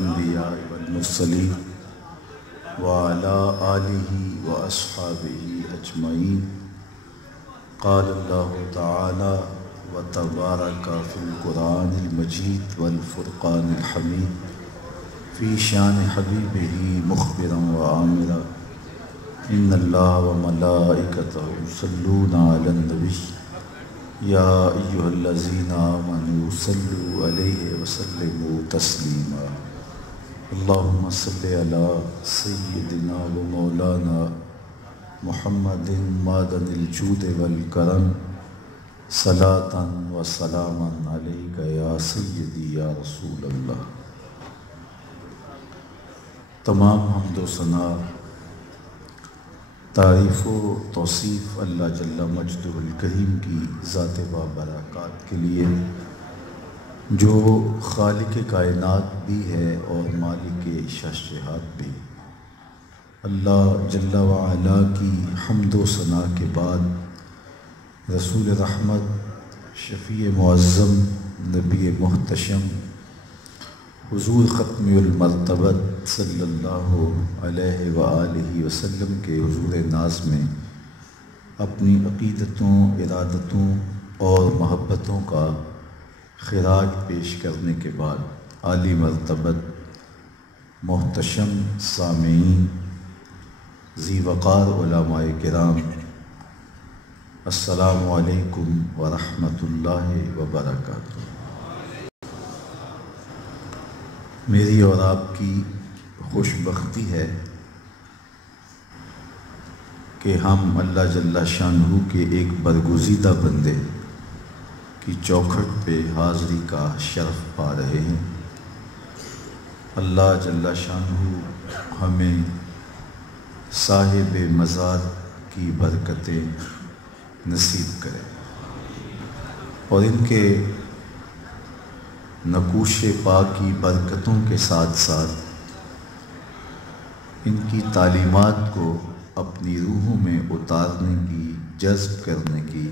الأنبياء والمرسلين وعلى آله وأصحابه أجمعين. قال الله تعالى وتبارك في القرآن المجيد والفرقان الحميد في شان حبيبه مخبرا وآمرا إن الله وملائكته يصلون على النبي يا أيها الذين آمنوا صلوا عليه وسلموا تسليما. اللهم صل على سيدنا ومولانا محمد معدن الجود والکرم صلاة وسلاما عليك يا سيدي يا رسول اللہ. تمام حمد و ثنا تعریف و توصیف اللہ جل مجدہ الکریم کی ذات بابرکات کے لیے جو خالق کائنات بھی ہے اور مالک شہنشاہات بھی. اللہ جل وعلا کی حمد و ثنا کے بعد رسول رحمت شفیع معظم نبی محتشم حضور ختم المرتبت صلی اللہ علیہ وآلہ وسلم کے حضور ناز میں اپنی عقیدتوں، ارادتوں اور محبتوں کا خراج پیش کرنے کے بعد عالی مرتبت محتشم سامعین، ذی وقار علماء کرام، السلام علیکم ورحمۃ اللہ وبرکاتہ. میری اور آپ کی خوش بختی ہے کہ ہم اللہ جل شانہ کے ایک برگزیدہ بندے کی چوکھٹ پہ حاضری کا شرف پا رہے ہیں. اللہ جل شانہ ہمیں صاحب مزار کی برکتیں نصیب کرے اور ان کے نقوش پاک کی برکتوں کے ساتھ ساتھ ان کی تعلیمات کو اپنی روحوں میں اتارنے کی، جذب کرنے کی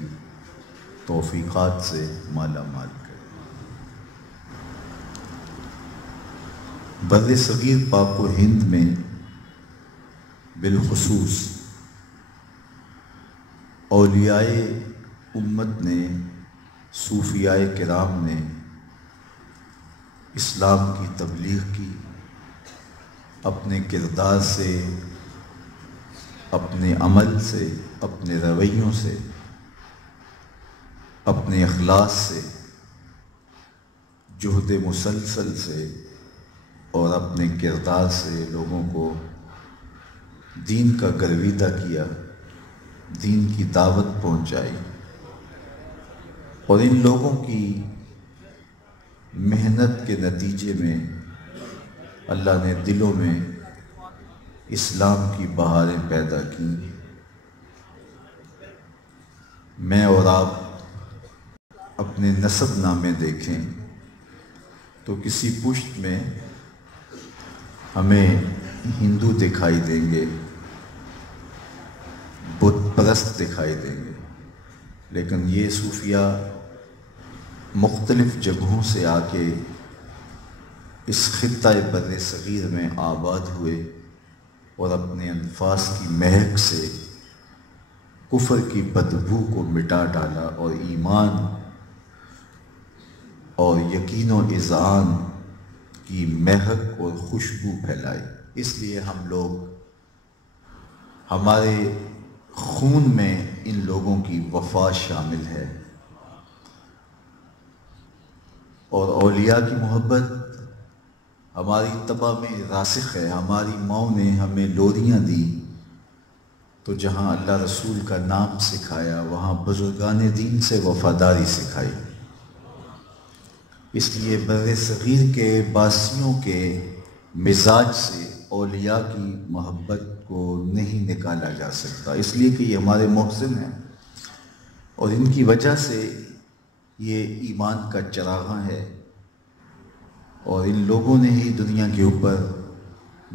توفیقات سے مالا مال کرے. بر صغیر پاک و ہند میں بالخصوص اولیاء امت نے، صوفیاء کرام نے اسلام کی تبلیغ کی، اپنے کردار سے، اپنے عمل سے، اپنے رویوں سے، اپنے اخلاص سے، جہد مسلسل سے اور اپنے کردار سے لوگوں کو دین کا گرویدہ کیا، دین کی دعوت پہنچائی. اور ان لوگوں کی محنت کے نتیجے میں اللہ نے دلوں میں اسلام کی بہاریں پیدا کی. میں اور آپ اپنے نسب نامے دیکھیں تو کسی پشت میں ہمیں ہندو دکھائی دیں گے، بت پرست دکھائی دیں گے، لیکن یہ صوفیاء مختلف جگہوں سے آ کے اس خطہ بر صغیر میں آباد ہوئے اور اپنے انفاس کی مہک سے کفر کی بدبو کو مٹا ڈالا اور ایمان اور یقین و اذعان کی مہک اور خوشبو پھیلائی. اس لیے ہم لوگ، ہمارے خون میں ان لوگوں کی وفا شامل ہے اور اولیاء کی محبت ہماری طبع میں راسخ ہے. ہماری ماؤں نے ہمیں لوریاں دی تو جہاں اللہ رسول کا نام سکھایا وہاں بزرگان دین سے وفاداری سکھائی. اس لیے بر صغیر کے باسیوں کے مزاج سے اولیاء کی محبت کو نہیں نکالا جا سکتا، اس لیے کہ یہ ہمارے محسن ہیں اور ان کی وجہ سے یہ ایمان کا چراغاں ہے اور ان لوگوں نے ہی دنیا کے اوپر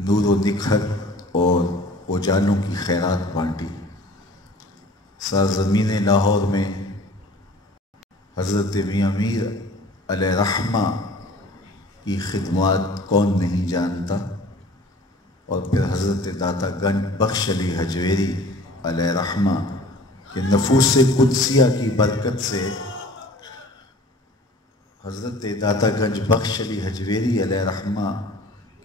نور و نکھر اور اجالوں کی خیرات بانٹی. سرزمین لاہور میں حضرت میاں میر علیہ رحمہ کی خدمات کون نہیں جانتا، اور پھر حضرت داتا گنج بخش علی حجویری علیہ رحمہ کہ نفوس قدسیہ کی برکت سے، حضرت داتا گنج بخش علی حجویری علیہ رحمہ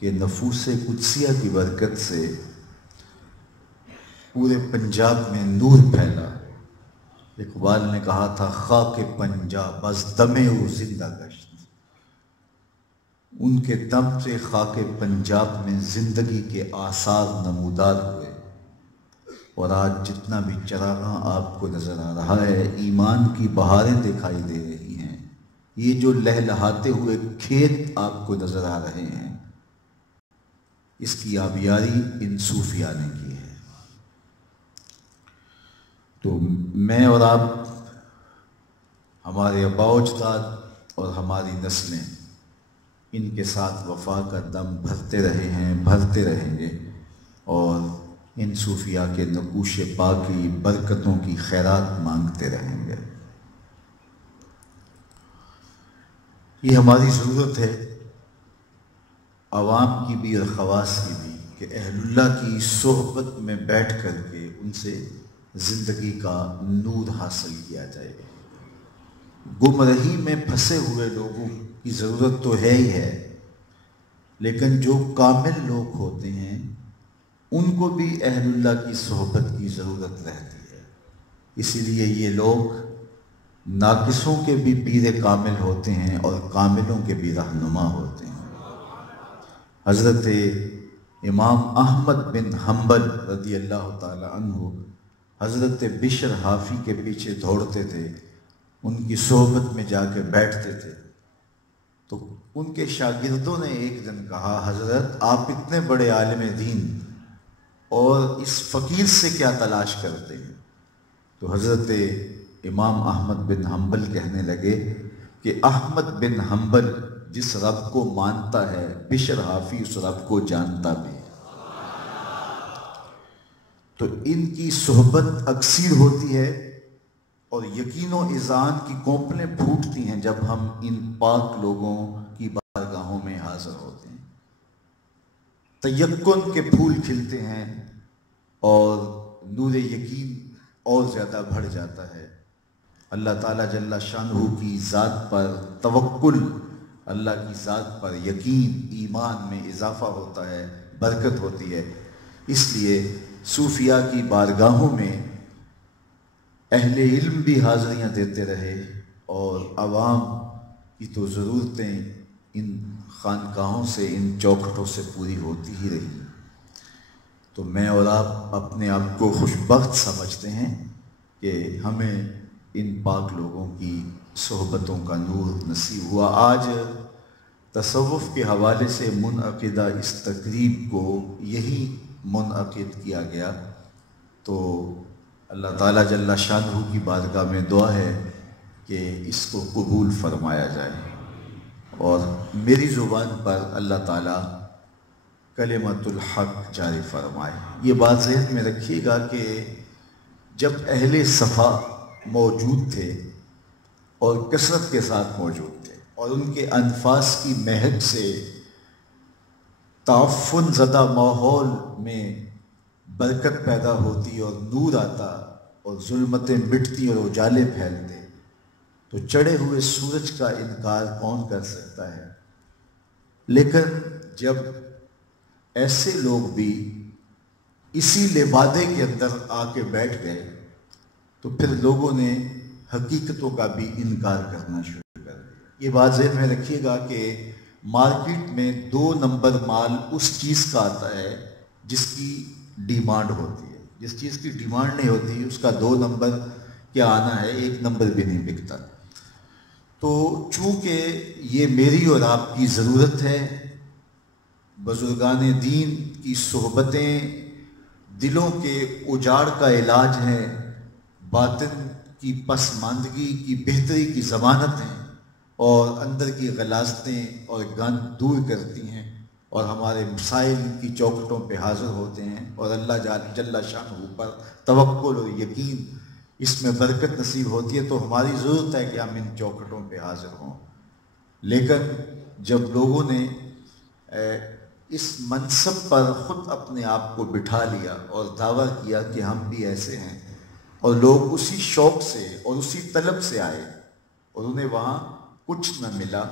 کے نفوس قدسیہ کی برکت سے پورے پنجاب میں نور پھیلا۔ اقبال نے کہا تھا خاک پنجاب از دمے او زندہ گشت، ان کے دم سے خاک پنجاب میں زندگی کے آثار نمودار ہوئے، اور آج جتنا بھی چراغاں آپ کو نظر آ رہا ہے، ایمان کی بہاریں دکھائی دے رہی ہیں، یہ جو لہلہاتے ہوئے کھیت آپ کو نظر آ رہے ہیں، اس کی آبیاری ان صوفیاء نے کی ہے۔ تو میں اور آپ، ہمارے آباء و اجداد اور ہماری نسلیں ان کے ساتھ وفا کا دم بھرتے رہے ہیں، بھرتے رہیں گے، اور ان صوفیاء کے نقوش پا کی برکتوں کی خیرات مانگتے رہیں گے۔ یہ ہماری ضرورت ہے، عوام کی بھی اور خواص کی بھی، کہ اہل اللہ کی صحبت میں بیٹھ کر کے ان سے زندگی کا نور حاصل کیا جائے۔ گمراہی میں پھنسے ہوئے لوگوں کی ضرورت تو ہے ہی ہے، لیکن جو کامل لوگ ہوتے ہیں ان کو بھی اہل اللہ کی صحبت کی ضرورت رہتی ہے۔ اسی لیے یہ لوگ ناقصوں کے بھی پیر کامل ہوتے ہیں اور کاملوں کے بھی رہنما ہوتے ہیں۔ حضرت امام احمد بن حنبل رضی اللہ تعالی عنہ حضرت بشر حافی کے پیچھے دوڑتے تھے، ان کی صحبت میں جا کے بیٹھتے تھے، تو ان کے شاگردوں نے ایک دن کہا حضرت آپ اتنے بڑے عالم دین اور اس فقیر سے کیا تلاش کرتے ہیں؟ تو حضرت امام احمد بن حنبل کہنے لگے کہ احمد بن حنبل جس رب کو مانتا ہے، بشر حافی اس رب کو جانتا بھی۔ تو ان کی صحبت اکثیر ہوتی ہے اور یقین و اذعان کی کونپلیں پھوٹتی ہیں جب ہم ان پاک لوگوں کی بارگاہوں میں حاضر ہوتے ہیں، تیقن کے پھول کھلتے ہیں اور نور یقین اور زیادہ بڑھ جاتا ہے۔ اللہ تعالیٰ جل شانہ کی ذات پر توکل، اللہ کی ذات پر یقین، ایمان میں اضافہ ہوتا ہے، برکت ہوتی ہے۔ اس لیے صوفیاء کی بارگاہوں میں اہل علم بھی حاضریاں دیتے رہے، اور عوام کی تو ضرورتیں ان خانقاہوں سے، ان چوکھٹوں سے پوری ہوتی ہی رہی۔ تو میں اور آپ اپنے آپ کو خوش بخت سمجھتے ہیں کہ ہمیں ان پاک لوگوں کی صحبتوں کا نور نصیب ہوا۔ آج تصوف کے حوالے سے منعقدہ اس تقریب کو یہی منعقد کیا گیا، تو اللہ تعالیٰ جل شانہ کی بارگاہ میں دعا ہے کہ اس کو قبول فرمایا جائے، اور میری زبان پر اللہ تعالیٰ کلمۃ الحق جاری فرمائے۔ یہ بات ذہن میں رکھیے گا کہ جب اہل صفا موجود تھے اور کثرت کے ساتھ موجود تھے، اور ان کے انفاس کی مہک سے تعفن زدہ ماحول میں برکت پیدا ہوتی اور نور آتا اور ظلمتیں مٹتی اور اجالے پھیلتے، تو چڑھے ہوئے سورج کا انکار کون کر سکتا ہے؟ لیکن جب ایسے لوگ بھی اسی لبادے کے اندر آ کے بیٹھ گئے، تو پھر لوگوں نے حقیقتوں کا بھی انکار کرنا شروع کر دیا۔ یہ بات ذہن میں رکھیے گا کہ مارکیٹ میں 2 نمبر مال اس چیز کا آتا ہے جس کی ڈیمانڈ ہوتی ہے، جس چیز کی ڈیمانڈ نہیں ہوتی اس کا 2 نمبر کیا آنا ہے، 1 نمبر بھی نہیں بکتا۔ تو چونکہ یہ میری اور آپ کی ضرورت ہے، بزرگان دین کی صحبتیں دلوں کے اجاڑ کا علاج ہے، باطن کی پسماندگی کی بہتری کی ضمانت ہیں، اور اندر کی غلاظتیں اور گند دور کرتی ہیں، اور ہمارے مسائل کی چوکھٹوں پہ حاضر ہوتے ہیں، اور اللہ جل شانہ پر توکل اور یقین، اس میں برکت نصیب ہوتی ہے۔ تو ہماری ضرورت ہے کہ ہم ان چوکھٹوں پہ حاضر ہوں، لیکن جب لوگوں نے اس منصب پر خود اپنے آپ کو بٹھا لیا اور دعویٰ کیا کہ ہم بھی ایسے ہیں، اور لوگ اسی شوق سے اور اسی طلب سے آئے اور انہیں وہاں کچھ نہ ملا،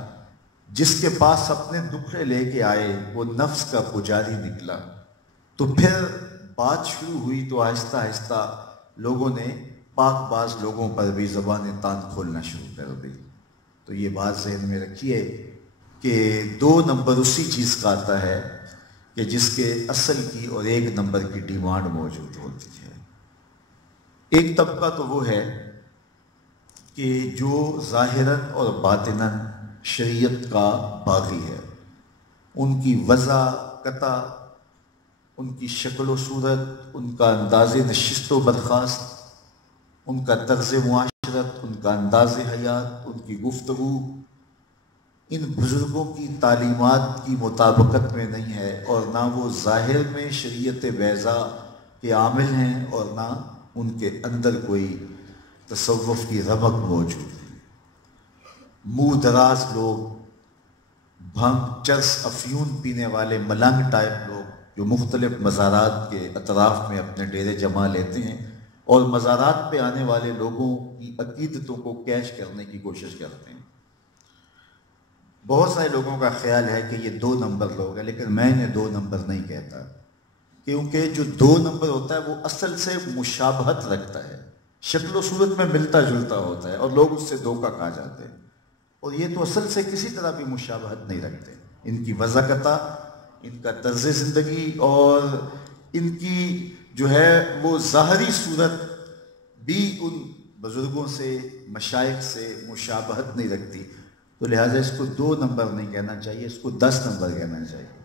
جس کے پاس اپنے دکھڑے لے کے آئے وہ نفس کا پجاری نکلا، تو پھر بات شروع ہوئی تو آہستہ آہستہ لوگوں نے پاک باز لوگوں پر بھی زبان تان کھولنا شروع کر دی۔ تو یہ بات ذہن میں رکھیے کہ 2 نمبر اسی چیز کا آتا ہے کہ جس کے اصل کی اور 1 نمبر کی ڈیمانڈ موجود ہوتی ہے۔ ایک طبقہ تو وہ ہے کہ جو ظاہراً اور باطناً شریعت کا باغی ہے، ان کی وضع قطع، ان کی شکل و صورت، ان کا انداز نشست و برخاست، ان کا طرز معاشرت، ان کا انداز حیات، ان کی گفتگو ان بزرگوں کی تعلیمات کی مطابقت میں نہیں ہے، اور نہ وہ ظاہر میں شریعت بیضاء کے عامل ہیں اور نہ ان کے اندر کوئی تصوف کی رمق موجود ہے۔ منہ دراز لوگ، بھنگ چرس افیون پینے والے ملنگ ٹائپ لوگ جو مختلف مزارات کے اطراف میں اپنے ڈیرے جما لیتے ہیں اور مزارات پہ آنے والے لوگوں کی عقیدتوں کو کیش کرنے کی کوشش کرتے ہیں۔ بہت سارے لوگوں کا خیال ہے کہ یہ 2 نمبر لوگ ہیں، لیکن میں انہیں 2 نمبر نہیں کہتا، کیونکہ جو 2 نمبر ہوتا ہے وہ اصل سے مشابہت رکھتا ہے، شکل و صورت میں ملتا جلتا ہوتا ہے، اور لوگ اس سے دھوکہ کھا جاتے ہیں، اور یہ تو اصل سے کسی طرح بھی مشابہت نہیں رکھتے۔ ان کی وضاقتہ، ان کا طرز زندگی اور ان کی جو ہے وہ ظاہری صورت بھی ان بزرگوں سے، مشائخ سے مشابہت نہیں رکھتی، تو لہٰذا اس کو 2 نمبر نہیں کہنا چاہیے، اس کو 10 نمبر کہنا چاہیے،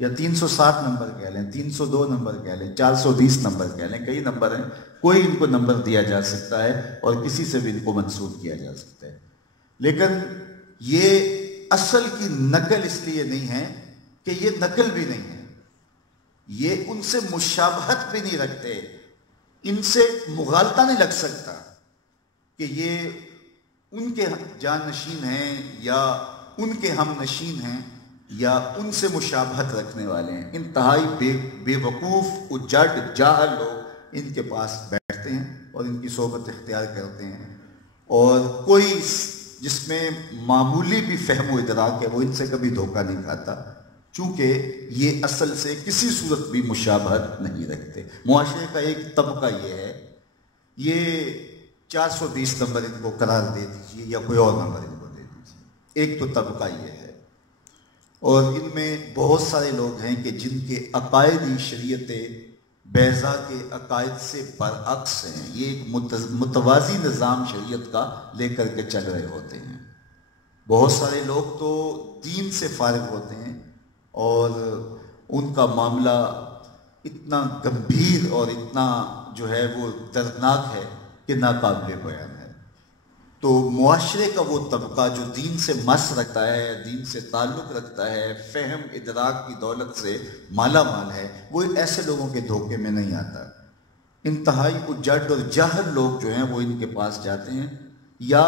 یا 360 نمبر کہہ لیں، 302 نمبر کہہ لیں، 420 نمبر کہہ لیں، کئی نمبر ہیں، کوئی ان کو نمبر دیا جا سکتا ہے اور کسی سے بھی ان کو منسوب کیا جا سکتا ہے، لیکن یہ اصل کی نقل اس لیے نہیں ہے کہ یہ نقل بھی نہیں ہے، یہ ان سے مشابہت بھی نہیں رکھتے، ان سے مغالطہ نہیں لگ سکتا کہ یہ ان کے جانشین ہیں یا ان کے ہم نشین ہیں یا ان سے مشابہت رکھنے والے ہیں۔ انتہائی بے وقوف اجڑ جاہل لوگ ان کے پاس بیٹھتے ہیں اور ان کی صحبت اختیار کرتے ہیں، اور کوئی جس میں معمولی بھی فہم و ادراک ہے وہ ان سے کبھی دھوکہ نہیں کھاتا، چونکہ یہ اصل سے کسی صورت بھی مشابہت نہیں رکھتے۔ معاشرے کا ایک طبقہ یہ ہے، یہ 420 نمبر ان کو قرار دے دیجیے یا کوئی اور نمبر ان کو دے دیجیے، ایک تو طبقہ یہ ہے، اور ان میں بہت سارے لوگ ہیں کہ جن کے عقائدی شریعت بیضاء کے عقائد سے برعکس ہیں، یہ ایک متوازی نظام شریعت کا لے کر کے چل رہے ہوتے ہیں۔ بہت سارے لوگ تو دین سے فارغ ہوتے ہیں اور ان کا معاملہ اتنا گمبھیر اور اتنا جو ہے وہ دردناک ہے کہ ناقابل بیان ہے۔ تو معاشرے کا وہ طبقہ جو دین سے مس رکھتا ہے، دین سے تعلق رکھتا ہے، فہم ادراک کی دولت سے مالا مال ہے، وہ ایسے لوگوں کے دھوکے میں نہیں آتا۔ انتہائی اجڑ اور جاہل لوگ جو ہیں وہ ان کے پاس جاتے ہیں، یا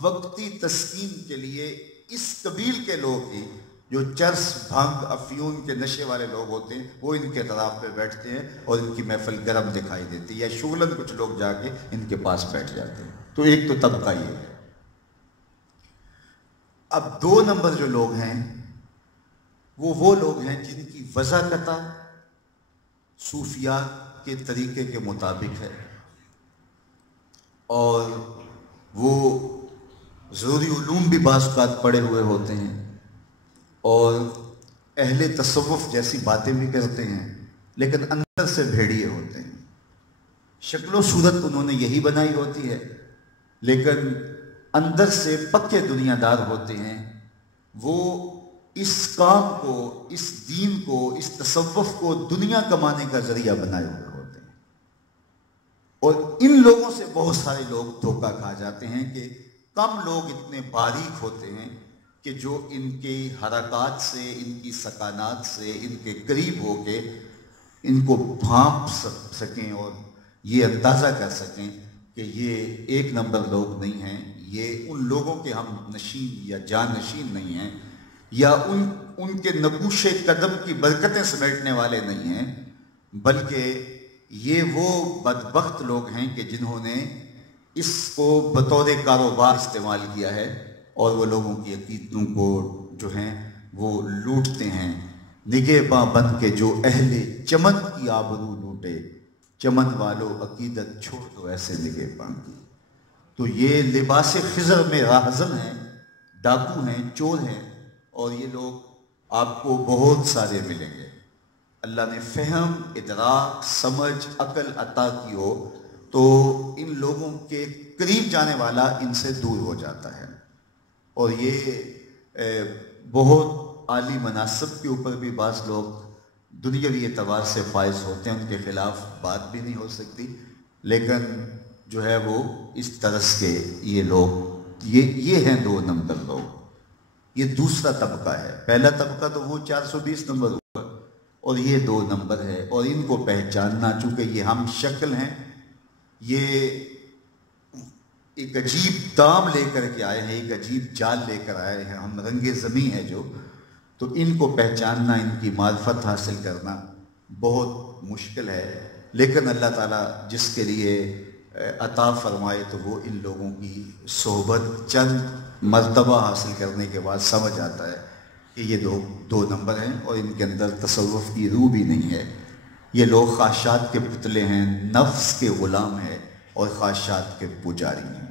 وقتی تسکین کے لیے اس قبیل کے لوگ ہی جو چرس بھنگ افیون کے نشے والے لوگ ہوتے ہیں وہ ان کے طرف پہ بیٹھتے ہیں اور ان کی محفل گرم دکھائی دیتی ہے، یا شغلن کچھ لوگ جا کے ان کے پاس بیٹھ جاتے ہیں۔ تو ایک تو طبقہ یہ ہے۔ اب 2 نمبر جو لوگ ہیں وہ لوگ ہیں جن کی وضاقتہ صوفیاء کے طریقے کے مطابق ہے، اور وہ ضروری علوم بھی بعض اوقات پڑھے ہوئے ہوتے ہیں اور اہل تصوف جیسی باتیں بھی کرتے ہیں، لیکن اندر سے بھیڑیے ہوتے ہیں۔ شکل و صورت انہوں نے یہی بنائی ہوتی ہے، لیکن اندر سے پکے دنیا دار ہوتے ہیں۔ وہ اس کام کو، اس دین کو، اس تصوف کو دنیا کمانے کا ذریعہ بنائے ہوئے ہوتے ہیں، اور ان لوگوں سے بہت سارے لوگ دھوکہ کھا جاتے ہیں کہ کم لوگ اتنے باریک ہوتے ہیں کہ جو ان کی حرکات سے، ان کی سکانات سے، ان کے قریب ہو کے ان کو بھانپ سکیں اور یہ اندازہ کر سکیں کہ یہ 1 نمبر لوگ نہیں ہیں، یہ ان لوگوں کے ہم نشین یا جان نشین نہیں ہیں یا ان کے نقوش قدم کی برکتیں سمیٹنے والے نہیں ہیں، بلکہ یہ وہ بدبخت لوگ ہیں کہ جنہوں نے اس کو بطور کاروبار استعمال کیا ہے، اور وہ لوگوں کی عقیدتوں کو جو ہیں وہ لوٹتے ہیں۔ نگہباں بن کے جو اہل چمن کی آبرو لوٹے، چمن والو عقیدت چھوڑ دو ایسے نگہباں کی۔ تو یہ لباس خضر میں راہزن ہیں، ڈاکو ہیں، چور ہیں، اور یہ لوگ آپ کو بہت سارے ملیں گے۔ اللہ نے فہم، ادراک، سمجھ، عقل عطا کی ہو تو ان لوگوں کے قریب جانے والا ان سے دور ہو جاتا ہے، اور یہ بہت عالی مناصب کے اوپر بھی بعض لوگ دنیاوی اعتبار سے فائز ہوتے ہیں، ان کے خلاف بات بھی نہیں ہو سکتی، لیکن جو ہے وہ اس طرز کے یہ لوگ یہ ہیں 2 نمبر لوگ۔ یہ دوسرا طبقہ ہے۔ پہلا طبقہ تو وہ 420 نمبر اوپر، اور یہ 2 نمبر ہے، اور ان کو پہچاننا، چونکہ یہ ہم شکل ہیں، یہ ایک عجیب دام لے کر کے آئے ہیں، ایک عجیب جال لے کر آئے ہیں، ہم رنگ زمیں ہیں جو، تو ان کو پہچاننا، ان کی معرفت حاصل کرنا بہت مشکل ہے، لیکن اللہ تعالیٰ جس کے لیے عطا فرمائے تو وہ ان لوگوں کی صحبت چند مرتبہ حاصل کرنے کے بعد سمجھ آتا ہے کہ یہ 2 نمبر ہیں، اور ان کے اندر تصوف کی روح بھی نہیں ہے۔ یہ لوگ خواہشات کے پتلے ہیں، نفس کے غلام ہیں، اور خواہشات کے پجاری ہیں،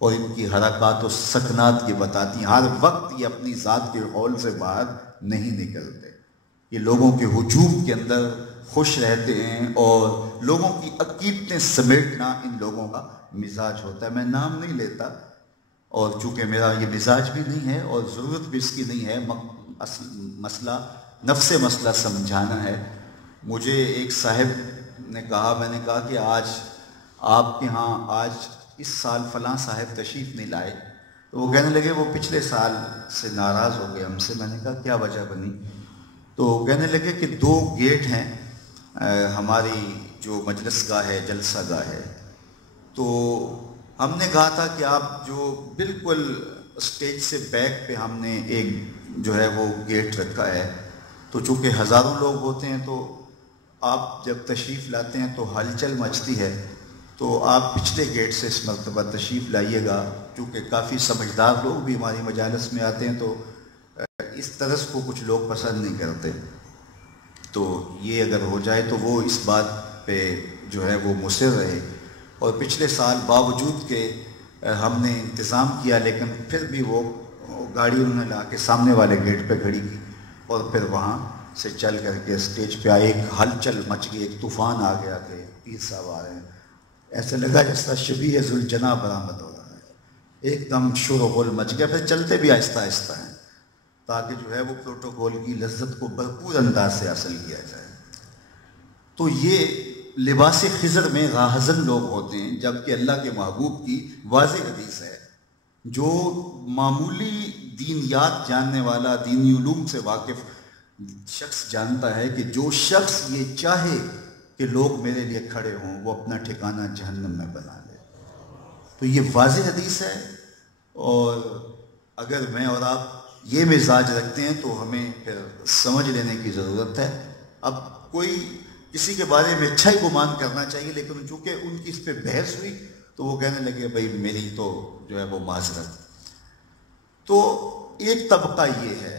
اور ان کی حرکات و سکنات یہ بتاتی ہیں، ہر وقت یہ اپنی ذات کے حول سے باہر نہیں نکلتے۔ یہ لوگوں کے ہجوم کے اندر خوش رہتے ہیں، اور لوگوں کی عقیدتیں سمیٹنا ان لوگوں کا مزاج ہوتا ہے۔ میں نام نہیں لیتا، اور چونکہ میرا یہ مزاج بھی نہیں ہے اور ضرورت بھی اس کی نہیں ہے، مسئلہ نفس مسئلہ سمجھانا ہے۔ مجھے ایک صاحب نے کہا، میں نے کہا کہ آج آپ کے ہاں آج اس سال فلاں صاحب تشریف نہیں لائے، تو وہ کہنے لگے وہ پچھلے سال سے ناراض ہو گئے ہم سے۔ میں نے کہا کیا وجہ بنی؟ تو کہنے لگے کہ 2 گیٹ ہیں ہماری جو مجلس گاہ ہے، جلسہ گاہ ہے، تو ہم نے کہا تھا کہ آپ جو بالکل اسٹیج سے بیک پہ ہم نے ایک جو ہے وہ گیٹ رکھا ہے، تو چونکہ ہزاروں لوگ ہوتے ہیں تو آپ جب تشریف لاتے ہیں تو ہلچل مچتی ہے، تو آپ پچھلے گیٹ سے اس مرتبہ تشریف لائیے گا، کیونکہ کافی سمجھدار لوگ بھی ہماری مجالس میں آتے ہیں، تو اس طرز کو کچھ لوگ پسند نہیں کرتے، تو یہ اگر ہو جائے تو وہ اس بات پہ جو ہے وہ مصر رہے۔ اور پچھلے سال باوجود کہ ہم نے انتظام کیا، لیکن پھر بھی وہ گاڑی انہوں نے لا کے سامنے والے گیٹ پہ کھڑی کی، اور پھر وہاں سے چل کر کے اسٹیج پہ آئے، ایک ہلچل مچ گئی، ایک طوفان آ گیا کہ پیر صاحب آ رہے ہیں، ایسے لگا جس طرح شبیہ ذوالجناح برآمد ہو رہا ہے، ایک دم شور و غل مچ گیا۔ پھر چلتے بھی آہستہ آہستہ ہیں تاکہ جو ہے وہ پروٹوکول کی لذت کو بھرپور انداز سے حاصل کیا جائے۔ تو یہ لباس خضر میں راہزن لوگ ہوتے ہیں، جبکہ اللہ کے محبوب کی واضح حدیث ہے، جو معمولی دینیات جاننے والا، دینی علوم سے واقف شخص جانتا ہے کہ جو شخص یہ چاہے کہ لوگ میرے لیے کھڑے ہوں، وہ اپنا ٹھکانہ جہنم میں بنا لے۔ تو یہ واضح حدیث ہے، اور اگر میں اور آپ یہ مزاج رکھتے ہیں تو ہمیں پھر سمجھ لینے کی ضرورت ہے۔ اب کوئی کسی کے بارے میں اچھا ہی گمان کرنا چاہیے، لیکن چونکہ ان کی اس پہ بحث ہوئی تو وہ کہنے لگے بھائی میری تو جو ہے وہ معذرت۔ تو ایک طبقہ یہ ہے،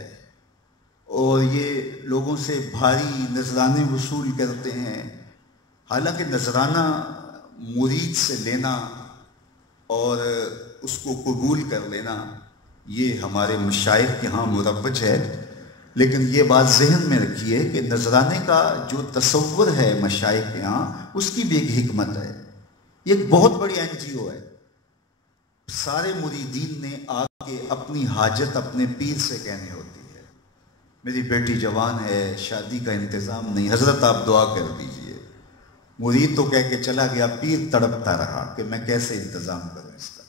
اور یہ لوگوں سے بھاری نذرانے وصول کرتے ہیں، حالانکہ نذرانہ مرید سے لینا اور اس کو قبول کر لینا یہ ہمارے مشائخ کے ہاں مروج ہے، لیکن یہ بات ذہن میں رکھیے کہ نذرانے کا جو تصور ہے مشائخ کے ہاں، اس کی بھی ایک حکمت ہے۔ یہ ایک بہت بڑی NGO ہے، سارے مریدین نے آ کے اپنی حاجت اپنے پیر سے کہنی ہوتی ہے، میری بیٹی جوان ہے، شادی کا انتظام نہیں، حضرت آپ دعا کر دیجئے۔ مرید تو کہہ کے چلا گیا، پیر تڑپتا رہا کہ میں کیسے انتظام کروں اس کا۔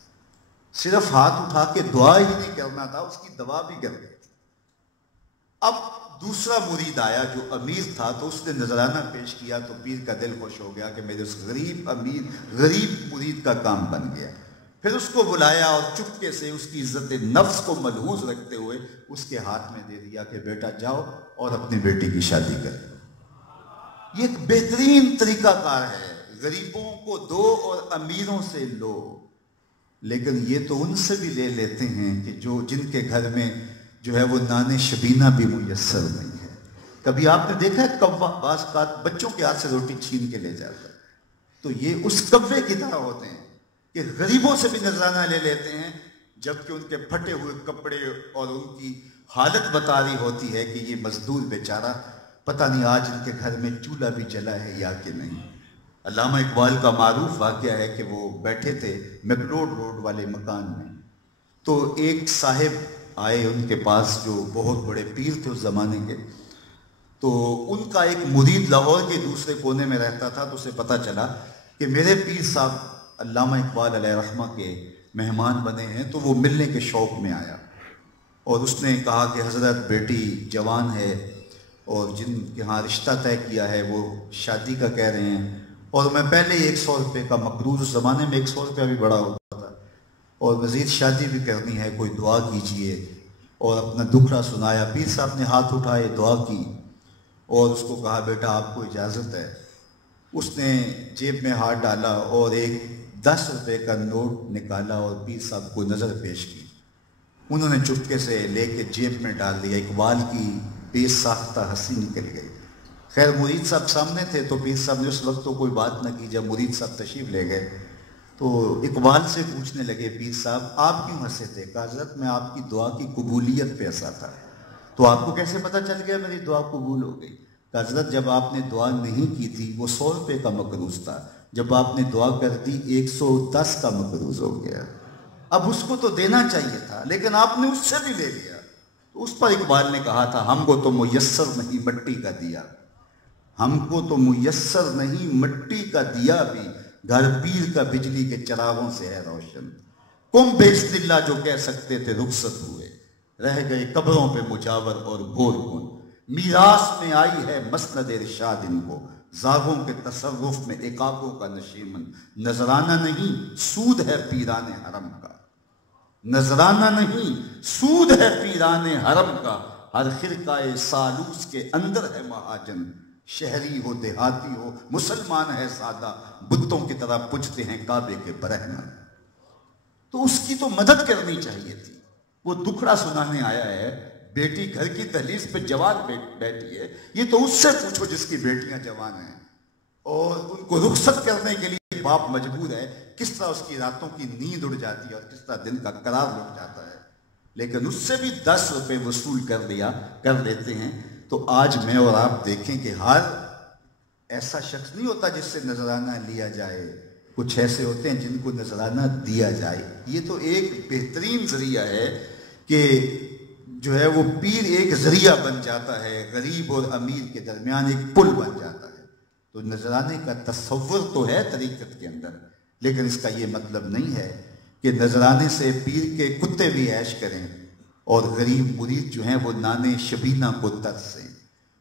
صرف ہاتھ اٹھا کے دعا ہی نہیں کرنا تھا، اس کی دوا بھی کر دی تھی۔ اب دوسرا مرید آیا جو امیر تھا، تو اس نے نذرانہ پیش کیا تو پیر کا دل خوش ہو گیا کہ میرے اس غریب امیر غریب مرید کا کام بن گیا۔ پھر اس کو بلایا اور چپکے سے اس کی عزت نفس کو ملحوظ رکھتے ہوئے اس کے ہاتھ میں دے دیا کہ بیٹا جاؤ اور اپنی بیٹی کی شادی کر۔ یہ ایک بہترین طریقہ کار ہے، غریبوں کو دو اور امیروں سے لو، لیکن یہ تو ان سے بھی لے لیتے ہیں کہ جن کے گھر میں جو ہے وہ نان شبینہ بھی میسر نہیں ہے۔ کبھی آپ نے دیکھا ہے کوا بعض کا بچوں کے ہاتھ سے روٹی چھین کے لے جاتا ہے؟ تو یہ اس کوے کی طرح ہوتے ہیں کہ غریبوں سے بھی نذرانہ لے لیتے ہیں، جبکہ ان کے پھٹے ہوئے کپڑے اور ان کی حالت بتا رہی ہوتی ہے کہ یہ مزدور بیچارہ پتہ نہیں آج ان کے گھر میں چولہا بھی جلا ہے یا کہ نہیں۔ علامہ اقبال کا معروف واقعہ ہے کہ وہ بیٹھے تھے میکلوڈ روڈ والے مکان میں، تو ایک صاحب آئے ان کے پاس جو بہت بڑے پیر تھے اس زمانے کے، تو ان کا ایک مرید لاہور کے دوسرے کونے میں رہتا تھا، تو اسے پتہ چلا کہ میرے پیر صاحب علامہ اقبال علیہ رحمہ کے مہمان بنے ہیں، تو وہ ملنے کے شوق میں آیا اور اس نے کہا کہ حضرت بیٹی جوان ہے اور جن کے ہاں رشتہ طے کیا ہے وہ شادی کا کہہ رہے ہیں، اور میں پہلے ہی 100 روپے کا مقروض، اس زمانے میں 100 روپیہ بھی بڑا ہوتا تھا، اور مزید شادی بھی کرنی ہے، کوئی دعا کیجئے، اور اپنا دکھڑا سنایا۔ پیر صاحب نے ہاتھ اٹھائے، دعا کی اور اس کو کہا بیٹا آپ کو اجازت ہے۔ اس نے جیب میں ہاتھ ڈالا اور ایک 10 روپے کا نوٹ نکالا اور پیر صاحب کو نظر پیش کی۔ انہوں نے چپکے سے لے کے جیب میں ڈال دیا۔ اقبال کی بے ساختہ ہنسی نکل گئی۔ خیر مرید صاحب سامنے تھے تو پیر صاحب نے اس وقت تو کوئی بات نہ کی۔ جب مرید صاحب تشریف لے گئے تو اقبال سے پوچھنے لگے پیر صاحب آپ کیوں ہنسے تھے؟ کہا حضرت میں آپ کی دعا کی قبولیت پہ ہنسا تھا۔ تو آپ کو کیسے پتہ چل گیا میری دعا قبول ہو گئی؟ کہا حضرت جب آپ نے دعا نہیں کی تھی وہ 100 روپے کا مقروض تھا، جب آپ نے دعا کر دی 110 کا مقروض ہو گیا۔ اب اس کو تو دینا چاہیے تھا لیکن آپ نے اس سے بھی لے لیا۔ تو اس پر اقبال نے کہا تھا ہم کو تو میسر نہیں مٹی کا دیا، ہم کو تو میسر نہیں مٹی کا دیا بھی، گھر پیر کا بجلی کے چراغوں سے ہے روشن۔ کم بسم اللہ جو کہہ سکتے تھے رخصت ہوئے، رہ گئے قبروں پہ مجاور اور گور کن۔ میراث میں آئی ہے مسند ارشاد ان کو، زاغوں کے تصرف میں عقابوں کا نشیمن۔ نذرانہ نہیں سود ہے پیران حرم کا، نذرانہ نہیں سود ہے پیران حرم کا۔ ہر خرقہ سالوس کے اندر ہے مہاجن، شہری ہو دیہاتی ہو مسلمان ہے سادہ، بتوں کی طرح پوجتے ہیں کعبے کے برہنہ۔ تو اس کی تو مدد کرنی چاہیے تھی۔ وہ دکھڑا سنانے آیا ہے، بیٹی گھر کی دہلیز پہ جوان بیٹھی ہے، یہ تو اس سے پوچھو جس کی بیٹیاں جوان ہیں، اور ان کو رخصت کرنے کے لیے باپ مجبور ہے۔ کس طرح اس کی راتوں کی نیند اڑ جاتی ہے اور کس طرح دن کا قرار لٹ جاتا ہے، لیکن اس سے بھی 10 روپے وصول کر لیتے ہیں۔ تو آج میں اور آپ دیکھیں کہ ہر ایسا شخص نہیں ہوتا جس سے نذرانہ لیا جائے، کچھ ایسے ہوتے ہیں جن کو نذرانہ دیا جائے۔ یہ تو ایک بہترین ذریعہ ہے کہ جو ہے وہ پیر ایک ذریعہ بن جاتا ہے، غریب اور امیر کے درمیان ایک پل بن جاتا ہے۔ تو نذرانے کا تصور تو ہے طریقت کے اندر، لیکن اس کا یہ مطلب نہیں ہے کہ نذرانے سے پیر کے کتے بھی عیش کریں اور غریب مرید جو ہیں وہ نان شبینہ کو ترسیں،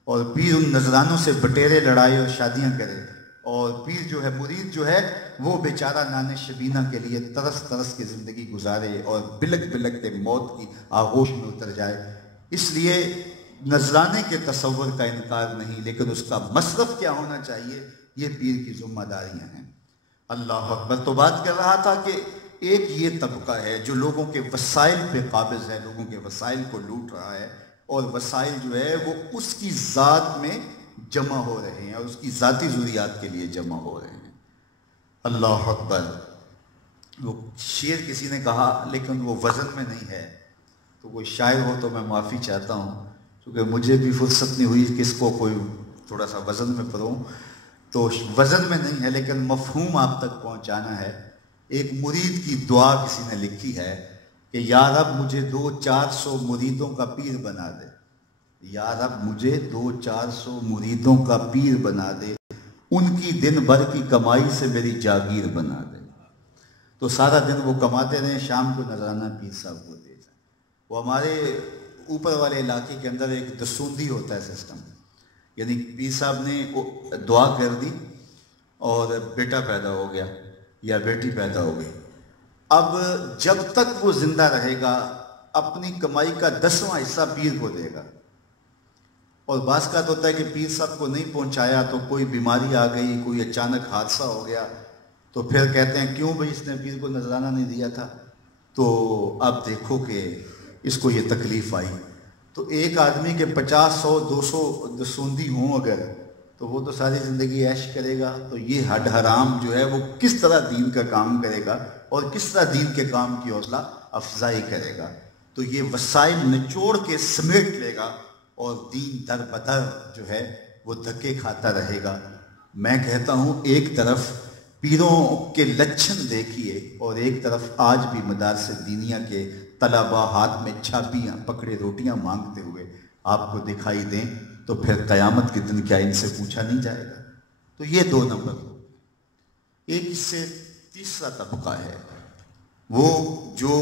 اور پیر ان نذرانوں سے بٹیرے لڑائے اور شادیاں کرے، اور پیر جو ہے مرید جو ہے وہ بیچارہ نان شبینہ کے لیے ترس کی زندگی گزارے اور بلکتے موت کی آغوش میں اتر جائے۔ اس لیے نذرانے کے تصور کا انکار نہیں، لیکن اس کا مصرف کیا ہونا چاہیے یہ پیر کی ذمہ داریاں ہیں۔ اللہ اکبر۔ تو بات کر رہا تھا کہ ایک یہ طبقہ ہے جو لوگوں کے وسائل پہ قابض ہے، لوگوں کے وسائل کو لوٹ رہا ہے، اور وسائل جو ہے وہ اس کی ذات میں جمع ہو رہے ہیں اور اس کی ذاتی ضروریات کے لیے جمع ہو رہے ہیں۔ اللہ اکبر۔ وہ شعر کسی نے کہا لیکن وہ وزن میں نہیں ہے، تو کوئی شاعر ہو تو میں معافی چاہتا ہوں، کیونکہ مجھے بھی فرصت نہیں ہوئی کہ اس کو کوئی تھوڑا سا وزن میں پڑھوں، تو وزن میں نہیں ہے لیکن مفہوم آپ تک پہنچانا ہے۔ ایک مرید کی دعا کسی نے لکھی ہے کہ یا رب مجھے 200-400 مریدوں کا پیر بنا دے، یا رب مجھے 200-400 مریدوں کا پیر بنا دے، ان کی دن بھر کی کمائی سے میری جاگیر بنا دے۔ تو سارا دن وہ کماتے رہیں، شام کو نذرانہ پیر صاحب کو دے جائیں۔ وہ ہمارے اوپر والے علاقے کے اندر ایک دسوندی ہوتا ہے سسٹم، یعنی پیر صاحب نے دعا کر دی اور بیٹا پیدا ہو گیا یا بیٹی پیدا ہو گئی، اب جب تک وہ زندہ رہے گا اپنی کمائی کا 10واں حصہ پیر کو دے گا. اور بعض کا تو ہوتا ہے کہ پیر صاحب کو نہیں پہنچایا تو کوئی بیماری آ گئی, کوئی اچانک حادثہ ہو گیا, تو پھر کہتے ہیں کیوں بھائی اس نے پیر کو نذرانہ نہیں دیا تھا. تو اب دیکھو کہ اس کو یہ تکلیف آئی, تو ایک آدمی کے 50 100 200 دسوندی ہوں اگر, تو وہ تو ساری زندگی عیش کرے گا. تو یہ ہڈ حرام جو ہے وہ کس طرح دین کا کام کرے گا اور کس طرح دین کے کام کی حوصلہ افزائی کرے گا. تو یہ وسائل نچوڑ کے سمیٹ لے گا اور دین در بدر جو ہے وہ دھکے کھاتا رہے گا. میں کہتا ہوں ایک طرف پیروں کے لچھن دیکھیے اور ایک طرف آج بھی مدارس دینیا کے طلباء ہاتھ میں چھاپیاں پکڑے روٹیاں مانگتے ہوئے آپ کو دکھائی دیں, تو پھر قیامت کے دن کیا ان سے پوچھا نہیں جائے گا؟ تو یہ 2 نمبر. ایک اس سے تیسرا طبقہ ہے وہ جو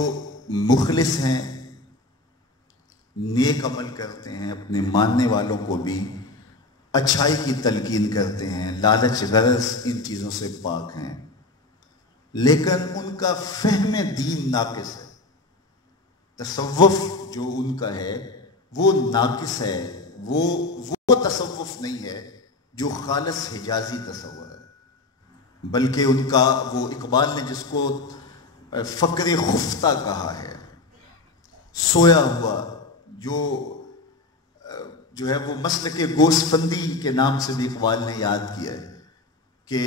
مخلص ہیں, نیک عمل کرتے ہیں, اپنے ماننے والوں کو بھی اچھائی کی تلقین کرتے ہیں, لالچ غرض ان چیزوں سے پاک ہیں, لیکن ان کا فہم دین ناقص ہے. تصوف جو ان کا ہے وہ ناقص ہے. وہ تصوف نہیں ہے جو خالص حجازی تصور ہے, بلکہ ان کا وہ اقبال نے جس کو فقر خفتہ کہا ہے, سویا ہوا, جو ہے وہ مسلک گوسفندی کے نام سے بھی اقبال نے یاد کیا ہے کہ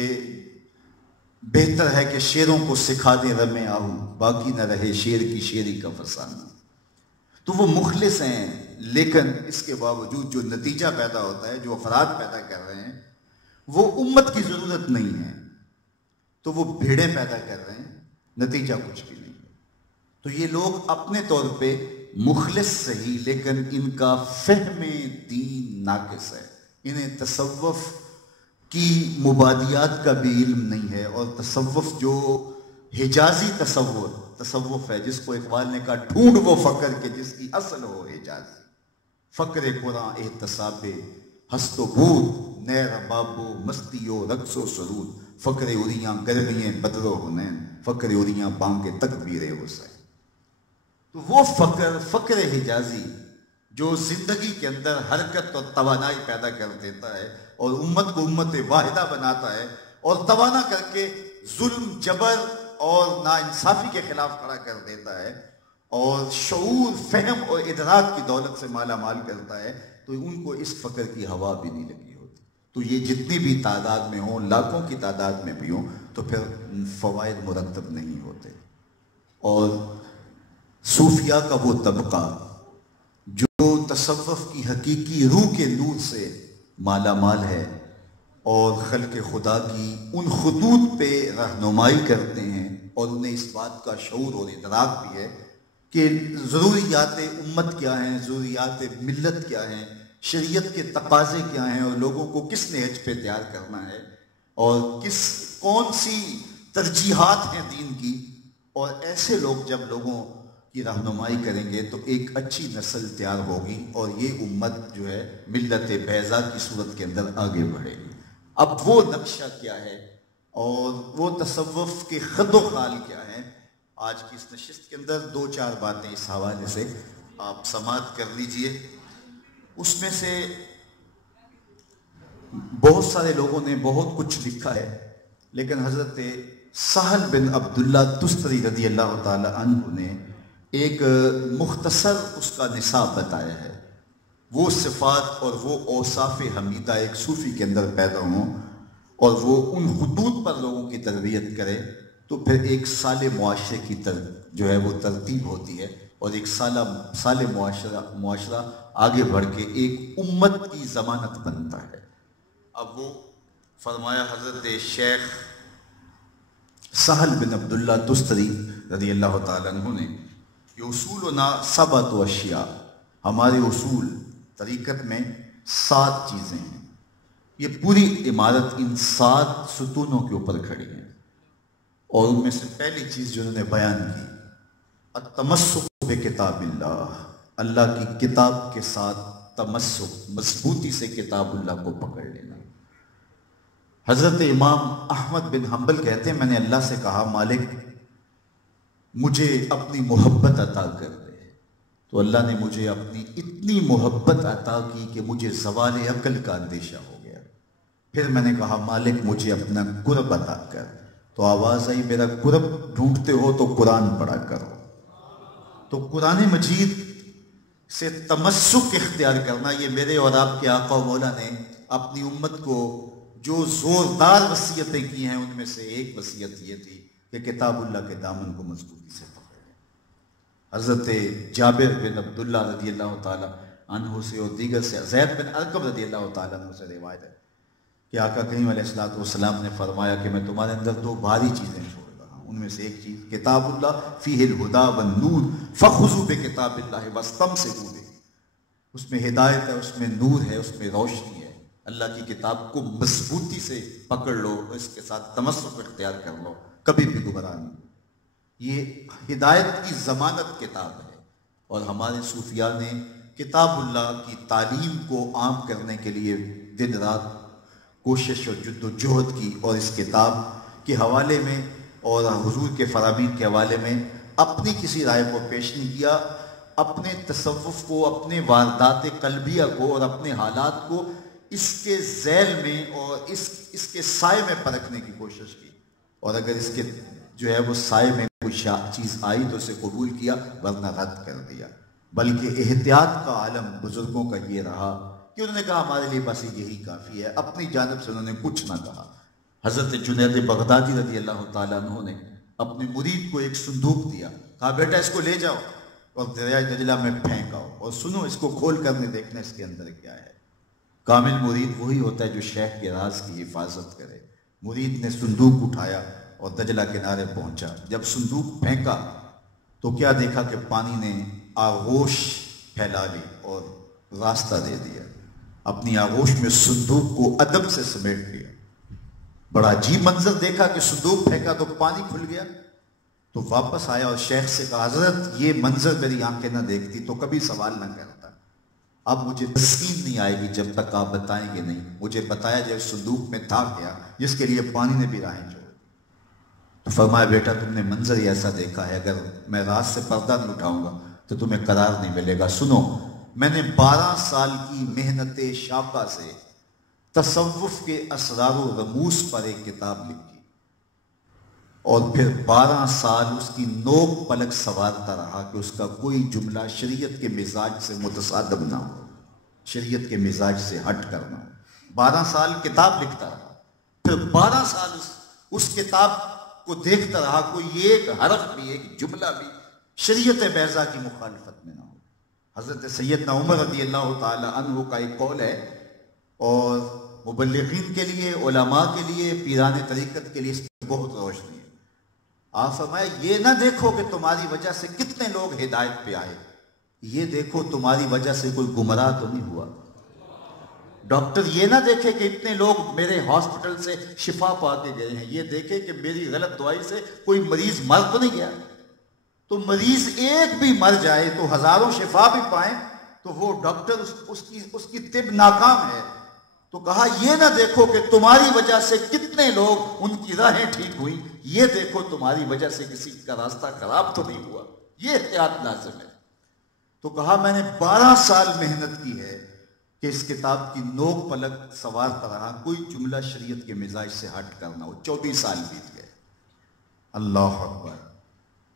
بہتر ہے کہ شیروں کو سکھا دیں رم آہو, باقی نہ رہے شیر کی شیری کا فسانہ. تو وہ مخلص ہیں, لیکن اس کے باوجود جو نتیجہ پیدا ہوتا ہے, جو افراد پیدا کر رہے ہیں, وہ امت کی ضرورت نہیں ہے, تو وہ بھیڑیں پیدا کر رہے ہیں, نتیجہ کچھ بھی نہیں ہے. تو یہ لوگ اپنے طور پہ مخلص صحیح, لیکن ان کا فہم دین ناقص ہے. انہیں تصوف کی مبادیات کا بھی علم نہیں ہے, اور تصوف جو حجازی تصوف ہے جس کو اقبال نے کہا ڈھونڈ وہ فقر کے جس کی اصل ہو حجازی. فقر قرآن احتساب ہست و بود نیر بابو مستی و رقص و سرود, فقر اریاں گرمیاں بدر و حنین, فقر اریاں بانگ تکبیر حسین. تو وہ فقر حجازی جو زندگی کے اندر حرکت اور توانائی پیدا کر دیتا ہے اور امت کو امت واحدہ بناتا ہے, اور توانا کر کے ظلم جبر اور ناانصافی کے خلاف کھڑا کر دیتا ہے, اور شعور فہم اور ادراک کی دولت سے مالا مال کرتا ہے, تو ان کو اس فقر کی ہوا بھی نہیں لگی ہوتی. تو یہ جتنی بھی تعداد میں ہوں, لاکھوں کی تعداد میں بھی ہوں, تو پھر فوائد مرتب نہیں ہوتے. اور صوفیاء کا وہ طبقہ جو تصوف کی حقیقی روح کے نور سے مالا مال ہے اور خلق خدا کی ان خطوط پہ رہنمائی کرتے ہیں, اور انہیں اس بات کا شعور اور ادراک بھی ہے کہ ضروریات امت کیا ہیں, ضروریات ملت کیا ہیں, شریعت کے تقاضے کیا ہیں, اور لوگوں کو کس نہج پہ تیار کرنا ہے, اور کون سی ترجیحات ہیں دین کی. اور ایسے لوگ جب لوگوں کی رہنمائی کریں گے تو ایک اچھی نسل تیار ہوگی, اور یہ امت جو ہے ملت بیضا کی صورت کے اندر آگے بڑھے گی. اب وہ نقشہ کیا ہے اور وہ تصوف کے خد و خال کیا ہے, آج کی اس نشست کے اندر 2-4 باتیں اس حوالے سے آپ سماعت کر لیجئے. اس میں سے بہت سارے لوگوں نے بہت کچھ لکھا ہے, لیکن حضرت سہل بن عبداللہ تستری رضی اللہ تعالی عنہ نے ایک مختصر اس کا نصاب بتایا ہے. وہ صفات اور وہ اوصاف حمیدہ ایک صوفی کے اندر پیدا ہوں اور وہ ان حدود پر لوگوں کی تربیت کرے, تو پھر ایک سال معاشرے کی جو ہے وہ ترتیب ہوتی ہے, اور ایک سال معاشرہ آگے بڑھ کے ایک امت کی ضمانت بنتا ہے. اب وہ فرمایا حضرت شیخ سہل بن عبداللہ تستری رضی اللہ تعالیٰ عنہ نے کہ اصولنا 7 اشیاء, ہمارے اصول طریقت میں 7 چیزیں ہیں. یہ پوری عمارت ان 7 ستونوں کے اوپر کھڑی ہے, اور ان میں سے پہلی چیز جو انہوں نے بیان کی التمسک بکتاب اللہ, اللہ کی کتاب کے ساتھ تمسک, مضبوطی سے کتاب اللہ کو پکڑ لینا. حضرت امام احمد بن حنبل کہتے ہیں میں نے اللہ سے کہا مالک مجھے اپنی محبت عطا کر دے۔ تو اللہ نے مجھے اپنی اتنی محبت عطا کی کہ مجھے زوال عقل کا اندیشہ ہو گیا۔ پھر میں نے کہا مالک مجھے اپنا قرب عطا کر۔ تو آواز آئی میرا قرب ڈھونڈتے ہو تو قرآن پڑھا کرو۔ تو قرآن مجید سے تمسک اختیار کرنا، یہ میرے اور آپ کے آقا و مولا نے اپنی امت کو جو زوردار وصیتیں کی ہیں ان میں سے ایک وصیت یہ تھی کہ کتاب اللہ کے دامن کو مضبوطی سے پکڑیں۔ حضرت جابر بن عبداللہ رضی اللہ تعالی عنہ سے اور دیگر سے، زید بن ارقم رضی اللہ تعالیٰ عنہ سے روایت ہے کہ آقا کریم علیہ الصلوۃ والسلام نے فرمایا کہ میں تمہارے اندر دو بھاری چیزیں چھوڑ رہا ہوں، ان میں سے ایک چیز کتاب اللہ فیہ الہدی والنور فخذوا بکتاب اللہ واستمسکوا بہ، اس میں ہدایت ہے، اس میں نور ہے، اس میں روشنی ہے۔ اللہ کی کتاب کو مضبوطی سے پکڑ لو، اس کے ساتھ تمسک اختیار کر لو، کبھی بھی گمراہ نہیں۔ یہ ہدایت کی ضمانت کتاب ہے، اور ہمارے صوفیاء نے کتاب اللہ کی تعلیم کو عام کرنے کے لیے دن رات کوشش اور جد و جہد کی، اور اس کتاب کے حوالے میں اور حضور کے فرامین کے حوالے میں اپنی کسی رائے کو پیش نہیں کیا، اپنے تصوف کو، اپنے واردات قلبیہ کو اور اپنے حالات کو اس کے ذیل میں اور اس کے سائے میں پرکھنے کی کوشش کی، اور اگر اس کے جو ہے وہ سائے میں کوئی چیز آئی تو اسے قبول کیا، ورنہ رد کر دیا۔ بلکہ احتیاط کا عالم بزرگوں کا یہ رہا کہ انہوں نے کہا ہمارے لیے بس یہی کافی ہے، اپنی جانب سے انہوں نے کچھ نہ کہا۔ حضرت جنید بغدادی رضی اللہ تعالیٰ عنہ نے اپنے مرید کو ایک صندوق دیا، کہا بیٹا اس کو لے جاؤ اور دریائے دجلہ میں پھینک آؤ، اور سنو اس کو کھول کر دیکھنا اس کے اندر کیا ہے۔ کامل مرید وہی ہوتا ہے جو شیخ کے راز کی حفاظت کرے۔ مرید نے صندوق اٹھایا اور دجلہ کنارے پہنچا، جب صندوق پھینکا تو کیا دیکھا کہ پانی نے آغوش پھیلا لی اور راستہ دے دیا، اپنی آغوش میں صندوق کو ادب سے سمیٹ لیا۔ بڑا عجیب منظر دیکھا کہ صندوق پھینکا تو پانی کھل گیا، تو واپس آیا اور شیخ سے کہا حضرت یہ منظر میری آنکھیں نہ دیکھتی تو کبھی سوال نہ کرتا، اب مجھے تسکین نہیں آئے گی جب تک آپ بتائیں گے نہیں، مجھے بتایا جائے صندوق میں تھا کیا جس کے لیے پانی نے بھی راہیں چھوڑ دی۔ تو فرمایا بیٹا تم نے منظر ہی ایسا دیکھا ہے، اگر میں راز سے پردہ نہیں اٹھاؤں گا تو تمہیں قرار نہیں ملے گا۔ سنو، میں نے 12 سال کی محنت شاقہ سے تصوف کے اسرار و رموز پر ایک کتاب لکھی، اور پھر 12 سال اس کی نوک پلک سوارتا رہا کہ اس کا کوئی جملہ شریعت کے مزاج سے متصادم نہ ہو، شریعت کے مزاج سے ہٹ کرنا ہو۔ 12 سال کتاب لکھتا رہا، پھر 12 سال اس کتاب کو دیکھتا رہا، کوئی ایک حرف بھی، ایک جملہ بھی شریعت بیضا کی مخالفت میں نہ ہو۔ حضرت سیدنا عمر رضی اللہ تعالی عنہ کا ایک قول ہے، اور مبلغین کے لیے، علماء کے لیے، پیران طریقت کے لیے اس میں بہت روشنی ہے۔ آپ فرمائے یہ نہ دیکھو کہ تمہاری وجہ سے کتنے لوگ ہدایت پہ آئے، یہ دیکھو تمہاری وجہ سے کوئی گمراہ تو نہیں ہوا۔ ڈاکٹر یہ نہ دیکھے کہ اتنے لوگ میرے ہاسپٹل سے شفا پا کے گئے ہیں، یہ دیکھے کہ میری غلط دوائی سے کوئی مریض مر تو نہیں گیا۔ تو مریض ایک بھی مر جائے تو ہزاروں شفا بھی پائیں تو وہ ڈاکٹر اس کی طب ناکام ہے۔ تو کہا یہ نہ دیکھو کہ تمہاری وجہ سے کتنے لوگ ان کی راہیں ٹھیک ہوئیں، یہ دیکھو تمہاری وجہ سے کسی کا راستہ خراب تو نہیں ہوا، یہ احتیاط لازم ہے۔ تو کہا میں نے 12 سال محنت کی ہے کہ اس کتاب کی نوک پلک سوارتا رہا، کوئی جملہ شریعت کے مزاج سے ہٹ کرنا ہو۔ 24 سال بیت گئے، اللہ اکبر۔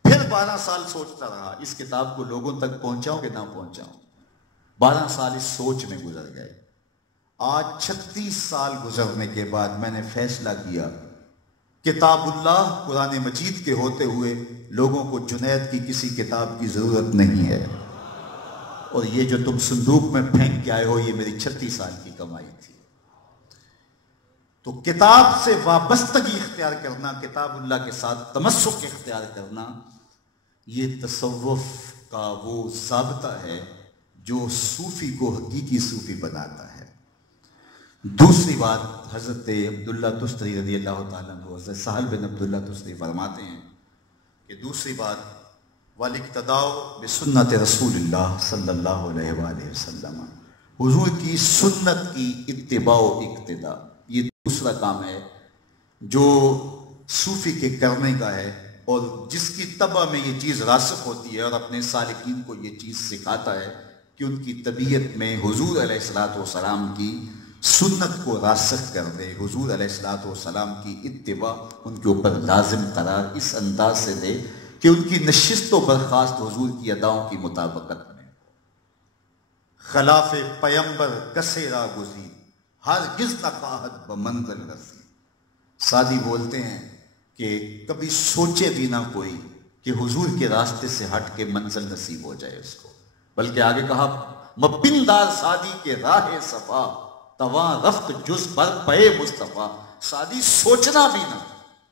پھر 12 سال سوچتا رہا اس کتاب کو لوگوں تک پہنچاؤں کہ نہ پہنچاؤں۔ 12 سال اس سوچ میں گزر گئے۔ آج 36 سال گزرنے کے بعد میں نے فیصلہ کیا کتاب اللہ قرآن مجید کے ہوتے ہوئے لوگوں کو جنید کی کسی کتاب کی ضرورت نہیں ہے، اور یہ جو تم صندوق میں پھینک کے آئے ہو یہ میری 36 سال کی کمائی تھی۔ تو کتاب سے وابستگی اختیار کرنا، کتاب اللہ کے ساتھ تمسک اختیار کرنا، یہ تصوف کا وہ ضابطہ ہے جو صوفی کو حقیقی صوفی بناتا ہے۔ دوسری بات، حضرت عبداللہ تستری رضی اللہ تعالیٰ عنہ، حضرت سہل بن عبداللہ تستری فرماتے ہیں کہ دوسری بات وَالِاقْتِدَاءُ بِسُنَّةِ رسول اللہ صلی اللہ علیہ وآلہ وسلم، حضور کی سنت کی اتباع و اقتداء، یہ دوسرا کام ہے جو صوفی کے کرنے کا ہے، اور جس کی طبع میں یہ چیز راسخ ہوتی ہے اور اپنے سالکین کو یہ چیز سکھاتا ہے کہ ان کی طبیعت میں حضور علیہ السلام کی سنت کو راسخ کر دے، حضور علیہ السلام کی اتباع ان کے اوپر لازم قرار اس انداز سے دے کہ ان کی نشست و برخاست حضور کی اداؤں کی مطابقت میں خلاف پیمبر کسے را گزید ہرگز نہ خواہد بمنزل رسید۔ سعدی بولتے ہیں کہ کبھی سوچے بھی نہ کوئی کہ حضور کے راستے سے ہٹ کے منزل نصیب ہو جائے اس کو، بلکہ آگے کہا مپندار سعدی کے راہ صفا تواں رفت جز بر پے مصطفیٰ۔ سعدی سوچنا بھی نہ،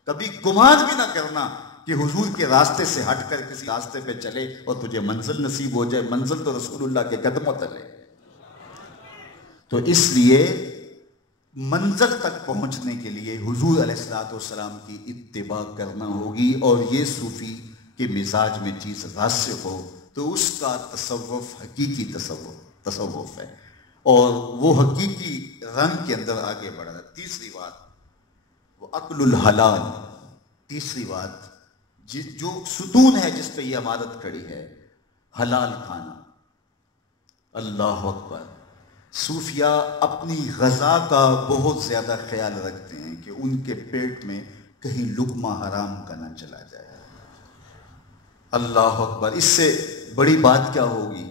کبھی گمان بھی نہ کرنا کہ حضور کے راستے سے ہٹ کر کسی راستے پہ چلے اور تجھے منزل نصیب ہو جائے، منزل تو رسول اللہ کے قدموں تلے۔ تو اس لیے منزل تک پہنچنے کے لیے حضور علیہ السلام کی اتباع کرنا ہوگی، اور یہ صوفی کے مزاج میں چیز راسخ ہو تو اس کا تصوف حقیقی تصوف ہے، اور وہ حقیقی رنگ کے اندر آگے بڑھ رہا ہے۔ تیسری بات وہ عقل الحلال، تیسری بات جو ستون ہے جس پہ یہ عمارت کھڑی ہے، حلال کھانا۔ اللہ اکبر! صوفیاء اپنی غذا کا بہت زیادہ خیال رکھتے ہیں کہ ان کے پیٹ میں کہیں لقمہ حرام کا نہ چلا جائے۔ اللہ اکبر! اس سے بڑی بات کیا ہوگی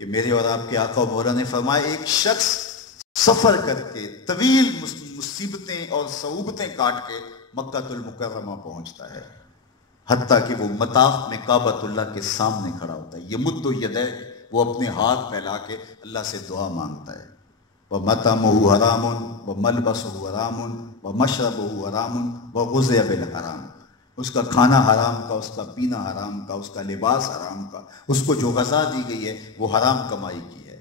کہ میرے اور آپ کے آقا و مولا نے فرمایا ایک شخص سفر کر کے طویل مصیبتیں اور صعوبتیں کاٹ کے مکہ المکرمہ پہنچتا ہے، حتیٰ کہ وہ مطاف میں کعبۃ اللہ کے سامنے کھڑا ہوتا ہے، یمد یدہ، وہ اپنے ہاتھ پھیلا کے اللہ سے دعا مانگتا ہے۔ وَمَطْعَمُهُ حَرَامٌ وَمَلْبَسُهُ حَرَامٌ وَمَشْرَبُهُ حَرَامٌ وَغُذِّيَ بِالْحَرَامِ۔ اس کا کھانا حرام کا، اس کا پینا حرام کا، اس کا لباس حرام کا، اس کو جو غذا دی گئی ہے وہ حرام کمائی کی ہے۔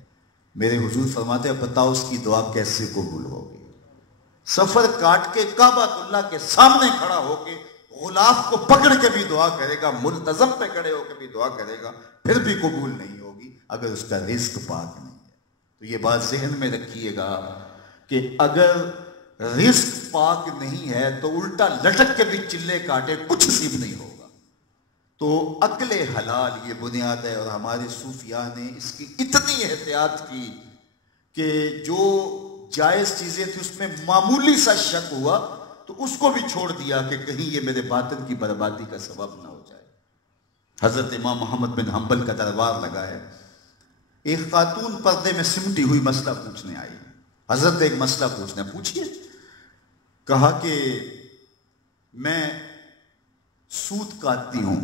میرے حضور فرماتے ہیں بتاؤ اس کی دعا کیسے قبول ہوگی؟ سفر کاٹ کے کعبۃ اللہ کے سامنے کھڑا ہو کے غلاف کو پکڑ کے بھی دعا کرے گا، ملتزم پہ کھڑے ہو کے بھی دعا کرے گا، پھر بھی قبول نہیں ہوگی اگر اس کا رزق پاک نہیں ہے۔ تو یہ بات ذہن میں رکھیے گا کہ اگر رزق پاک نہیں ہے تو الٹا لٹک کے بھی چلے کاٹے کچھ نصیب نہیں ہوگا۔ تو عقل حلال یہ بنیاد ہے، اور ہمارے صوفیاء نے اس کی اتنی احتیاط کی کہ جو جائز چیزیں تھیں اس میں معمولی سا شک ہوا تو اس کو بھی چھوڑ دیا کہ کہیں یہ میرے باطن کی بربادی کا سبب نہ ہو جائے۔ حضرت امام محمد بن حنبل کا دربار لگا ہے، ایک خاتون پردے میں سمٹی ہوئی مسئلہ پوچھنے آئی۔ حضرت ایک مسئلہ پوچھنا، پوچھئے۔ کہا کہ میں سود کاٹتی ہوں،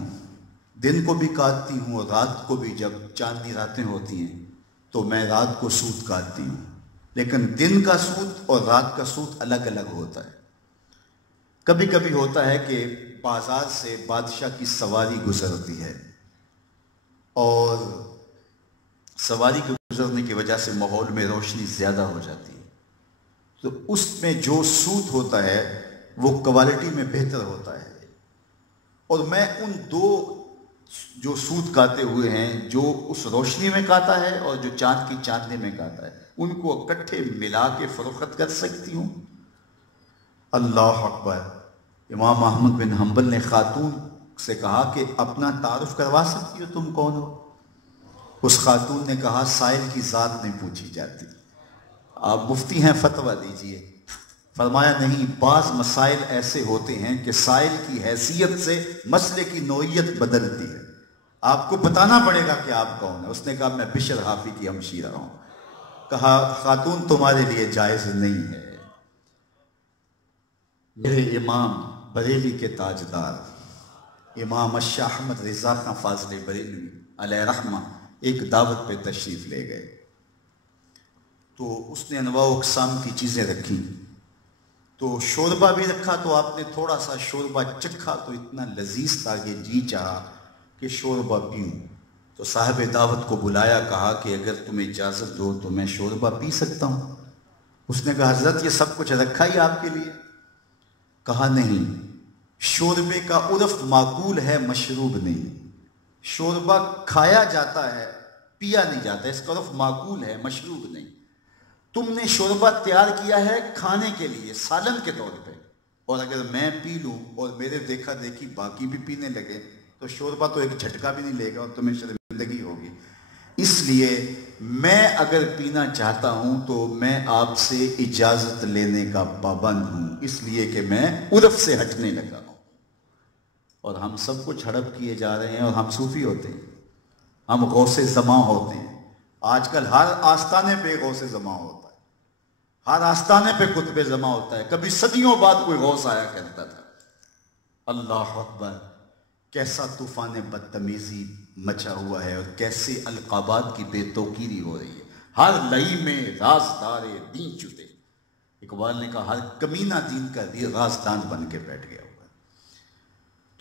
دن کو بھی کاٹتی ہوں اور رات کو بھی، جب چاندنی راتیں ہوتی ہیں تو میں رات کو سود کاٹتی ہوں، لیکن دن کا سود اور رات کا سود الگ الگ ہوتا ہے۔ کبھی کبھی ہوتا ہے کہ بازار سے بادشاہ کی سواری گزرتی ہے اور سواری کے گزرنے کی وجہ سے ماحول میں روشنی زیادہ ہو جاتی ہے، تو اس میں جو سود ہوتا ہے وہ کوالٹی میں بہتر ہوتا ہے، اور میں ان دو جو سود کاتے ہوئے ہیں، جو اس روشنی میں کاتا ہے اور جو چاند کی چاندنی میں کاتا ہے، ان کو اکٹھے ملا کے فروخت کر سکتی ہوں؟ اللہ اکبر! امام احمد بن حنبل نے خاتون سے کہا کہ اپنا تعارف کروا سکتی ہو، تم کون ہو؟ اس خاتون نے کہا سائل کی ذات نہیں پوچھی جاتی، آپ مفتی ہیں فتویٰ دیجئے۔ فرمایا نہیں، بعض مسائل ایسے ہوتے ہیں کہ سائل کی حیثیت سے مسئلے کی نوعیت بدلتی ہے، آپ کو بتانا پڑے گا کہ آپ کون ہیں۔ اس نے کہا میں بشر حافی کی ہمشیرہ ہوں۔ کہا خاتون تمہارے لیے جائز نہیں ہے۔ میرے امام بریلی کے تاجدار امام الشاہ احمد رضا خان فاضل بریلوی علیہ رحمہ ایک دعوت پہ تشریف لے گئے، تو اس نے انواع و اقسام کی چیزیں رکھی، تو شوربہ بھی رکھا، تو آپ نے تھوڑا سا شوربہ چکھا تو اتنا لذیذ تھا کہ جی چاہا کہ شوربہ پیوں۔ تو صاحب دعوت کو بلایا، کہا کہ اگر تم اجازت دو تو میں شوربہ پی سکتا ہوں؟ اس نے کہا حضرت یہ سب کچھ رکھا ہی آپ کے لیے؟ کہا نہیں، شوربے کا عرف معقول ہے، مشروب نہیں۔ شوربہ کھایا جاتا ہے، پیا نہیں جاتا، اس کا عرف معقول ہے، مشروب نہیں۔ تم نے شوربہ تیار کیا ہے کھانے کے لیے، سالن کے طور پہ، اور اگر میں پی لوں اور میرے دیکھا دیکھی باقی بھی پینے لگے تو شوربا تو ایک جھٹکا بھی نہیں لے گا اور تمہیں شرمندگی ہوگی. اس لیے میں اگر پینا چاہتا ہوں تو میں آپ سے اجازت لینے کا پابند ہوں، اس لیے کہ میں عرف سے ہٹنے لگا ہوں. اور ہم سب کچھ ہڑپ کیے جا رہے ہیں اور ہم صوفی ہوتے ہیں، ہم غوث زماں ہوتے ہیں. آج کل ہر آستانے پہ غوث زماں ہوتا ہے، ہر آستانے پہ قطب زماں ہوتا ہے. کبھی صدیوں بعد کوئی غوث آیا کرتا تھا. اللہ اکبر، کیسا طوفان بدتمیزی مچا ہوا ہے اور کیسے القابات کی بے توقیری ہو رہی ہے. ہر لئی میں رازدار دین چھپے. اقبال نے کہا ہر کمینہ دین کا رازدان بن کے بیٹھ گیا ہوا ہے.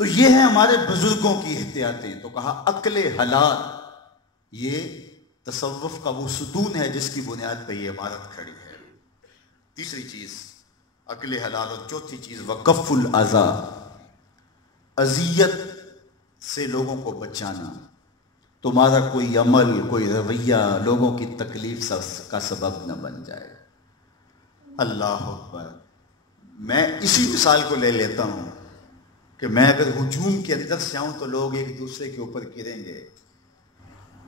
تو یہ ہے ہمارے بزرگوں کی احتیاطیں. تو کہا عقل حلال یہ تصوف کا وہ ستون ہے جس کی بنیاد پہ یہ عمارت کھڑی ہے. تیسری چیز عقل حلال. اور چوتھی چیز وقف الاذی، اذیت سے لوگوں کو بچانا. تمہارا کوئی عمل، کوئی رویہ لوگوں کی تکلیف کا سبب نہ بن جائے. اللہ اکبر. میں اسی مثال کو لے لیتا ہوں کہ میں اگر ہجوم کے اندر سے آؤں تو لوگ ایک دوسرے کے اوپر گریں گے،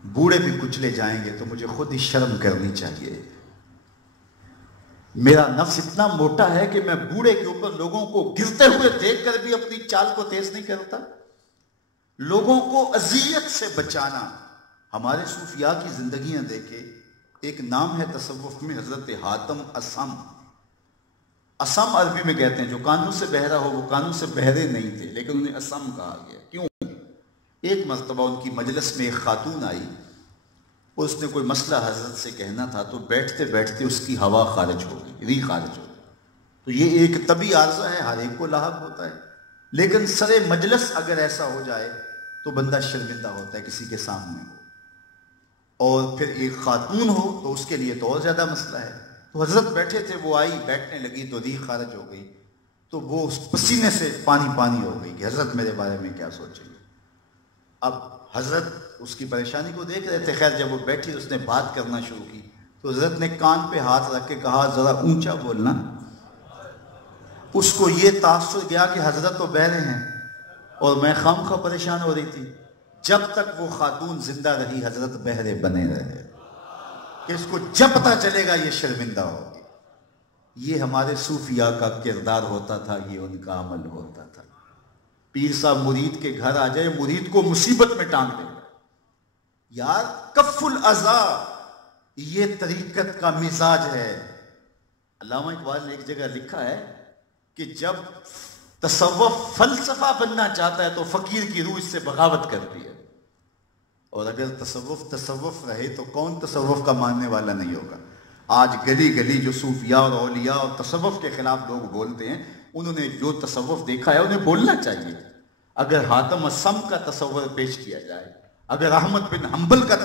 بوڑھے بھی کچلے جائیں گے، تو مجھے خود ہی شرم کرنی چاہیے. میرا نفس اتنا موٹا ہے کہ میں بوڑھے کے اوپر لوگوں کو گرتے ہوئے دیکھ کر بھی اپنی چال کو تیز نہیں کرتا. لوگوں کو اذیت سے بچانا. ہمارے صوفیاء کی زندگیاں دیکھے. ایک نام ہے تصوف میں حضرت حاتم اسم. اسم عربی میں کہتے ہیں جو کانوں سے بہرا ہو. وہ کانوں سے بہرے نہیں تھے لیکن انہیں اسم کہا گیا. کیوں؟ ایک مرتبہ ان کی مجلس میں ایک خاتون آئی، اس نے کوئی مسئلہ حضرت سے کہنا تھا تو بیٹھتے بیٹھتے اس کی ہوا خارج ہو گئی، ری خارج ہو گئی. تو یہ ایک طبی عارضہ ہے، ہر ایک کو لاحق ہوتا ہے. لیکن سر مجلس اگر ایسا ہو جائے تو بندہ شرمندہ ہوتا ہے کسی کے سامنے ہو، اور پھر ایک خاتون ہو تو اس کے لیے تو اور زیادہ مسئلہ ہے. تو حضرت بیٹھے تھے، وہ آئی بیٹھنے لگی تو ری خارج ہو گئی. تو وہ اس پسینے سے پانی پانی ہو گئی کہ حضرت میرے بارے میں کیا سوچیں گے. اب حضرت اس کی پریشانی کو دیکھ رہے تھے. خیر جب وہ بیٹھی اس نے بات کرنا شروع کی تو حضرت نے کان پہ ہاتھ رکھ کے کہا ذرا اونچا بولنا. اس کو یہ تاثر گیا کہ حضرت تو بہرے ہیں اور میں خامخواہ پریشان ہو رہی تھی. جب تک وہ خاتون زندہ رہی حضرت بہرے بنے رہے کہ اس کو جب پتہ چلے گا یہ شرمندہ ہوگی. یہ ہمارے صوفیاء کا کردار ہوتا تھا، یہ ان کا عمل ہوتا تھا. پیر صاحب مرید کے گھر آ جائے، مرید کو مصیبت میں ٹانگ دے. یار کف الاذی یہ طریقت کا مزاج ہے. علامہ اقبال نے ایک جگہ لکھا ہے کہ جب تصوف فلسفہ بننا چاہتا ہے تو فقیر کی روح اس سے بغاوت کرتی ہے، اور اگر تصوف رہے تو کون تصوف کا ماننے والا نہیں ہوگا. آج گلی گلی جو صوفیاء اور اولیاء اور تصوف کے خلاف لوگ بولتے ہیں، انہوں نے جو تصوف دیکھا ہے انہیں بولنا چاہیے. اگر حاتم اسم کا تصور پیش کیا جائے، اگر احمد بن حنبل کا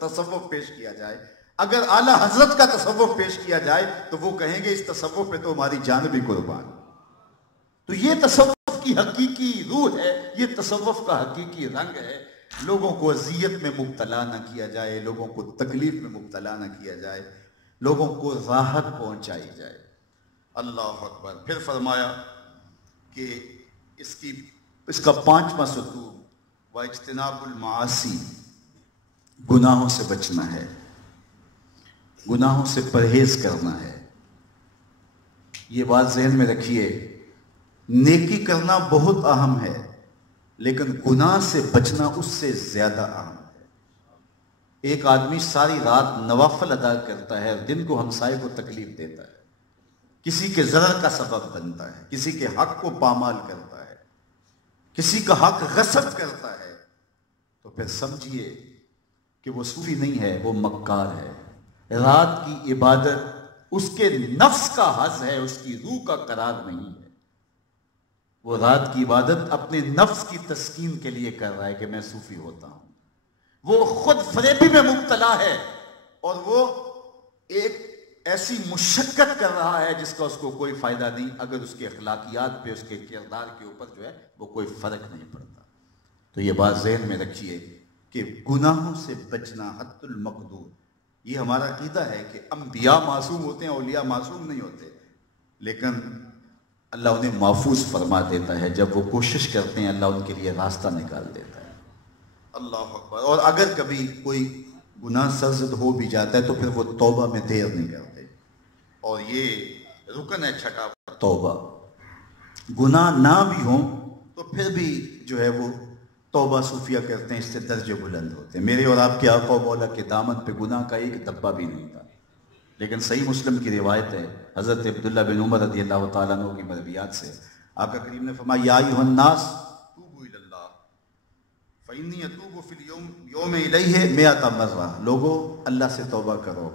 تصوف پیش کیا جائے، اگر اعلیٰ حضرت کا تصوف پیش کیا جائے تو وہ کہیں گے اس تصوف پہ تو ہماری جان بھی قربان. تو یہ تصوف کی حقیقی روح ہے، یہ تصوف کا حقیقی رنگ ہے. لوگوں کو اذیت میں مبتلا نہ کیا جائے، لوگوں کو تکلیف میں مبتلا نہ کیا جائے، لوگوں کو راحت پہنچائی جائے. اللہ اکبر. پھر فرمایا کہ اس کا 5واں ستون واجتناب المعاصی، گناہوں سے بچنا ہے، گناہوں سے پرہیز کرنا ہے. یہ بات ذہن میں رکھیے، نیکی کرنا بہت اہم ہے لیکن گناہ سے بچنا اس سے زیادہ اہم ہے. ایک آدمی ساری رات نوافل ادا کرتا ہے اور دن کو ہمسائے کو تکلیف دیتا ہے، کسی کے ضرر کا سبب بنتا ہے، کسی کے حق کو پامال کرتا ہے، کسی کا حق غصب کرتا ہے، تو پھر سمجھیے کہ وہ صوفی نہیں ہے، وہ مکار ہے. رات کی عبادت اس کے نفس کا حظ ہے، اس کی روح کا قرار نہیں ہے. وہ رات کی عبادت اپنے نفس کی تسکین کے لیے کر رہا ہے کہ میں صوفی ہوتا ہوں. وہ خود فریبی میں مبتلا ہے اور وہ ایک ایسی مشقت کر رہا ہے جس کا اس کو کوئی فائدہ نہیں، اگر اس کے اخلاقیات پہ، اس کے کردار کے اوپر جو ہے وہ کوئی فرق نہیں پڑتا. تو یہ بات ذہن میں رکھیے کہ گناہوں سے بچنا حد المقدور. یہ ہمارا عقیدہ ہے کہ انبیاء معصوم ہوتے ہیں، اولیاء معصوم نہیں ہوتے، لیکن اللہ انہیں محفوظ فرما دیتا ہے. جب وہ کوشش کرتے ہیں اللہ ان کے لیے راستہ نکال دیتا ہے. اللہ اکبر. اور اگر کبھی کوئی گناہ سرزد ہو بھی جاتا ہے تو پھر وہ توبہ میں دیر نہیں کرتے. اور یہ رکن ہے چھٹا توبہ. گناہ نہ بھی ہوں تو پھر بھی جو ہے وہ توبہ صوفیہ کرتے ہیں, اس سے درجے بلند ہوتے ہیں. میرے اور آپ کے آقا و مولا کے دامن پہ گناہ کا ایک دبا بھی نہیں تھا. لیکن صحیح مسلم کی روایت ہے حضرت عبداللہ بن عمر رضی اللہ تعالیٰ عنہ کی مرویات سے, آقا کریم نے فرمایا یا ایھا الناس توبوا الی اللہ فانی اتوب فی اليوم الیہ مئۃ مرہ. لوگو اللہ سے توبہ کرو,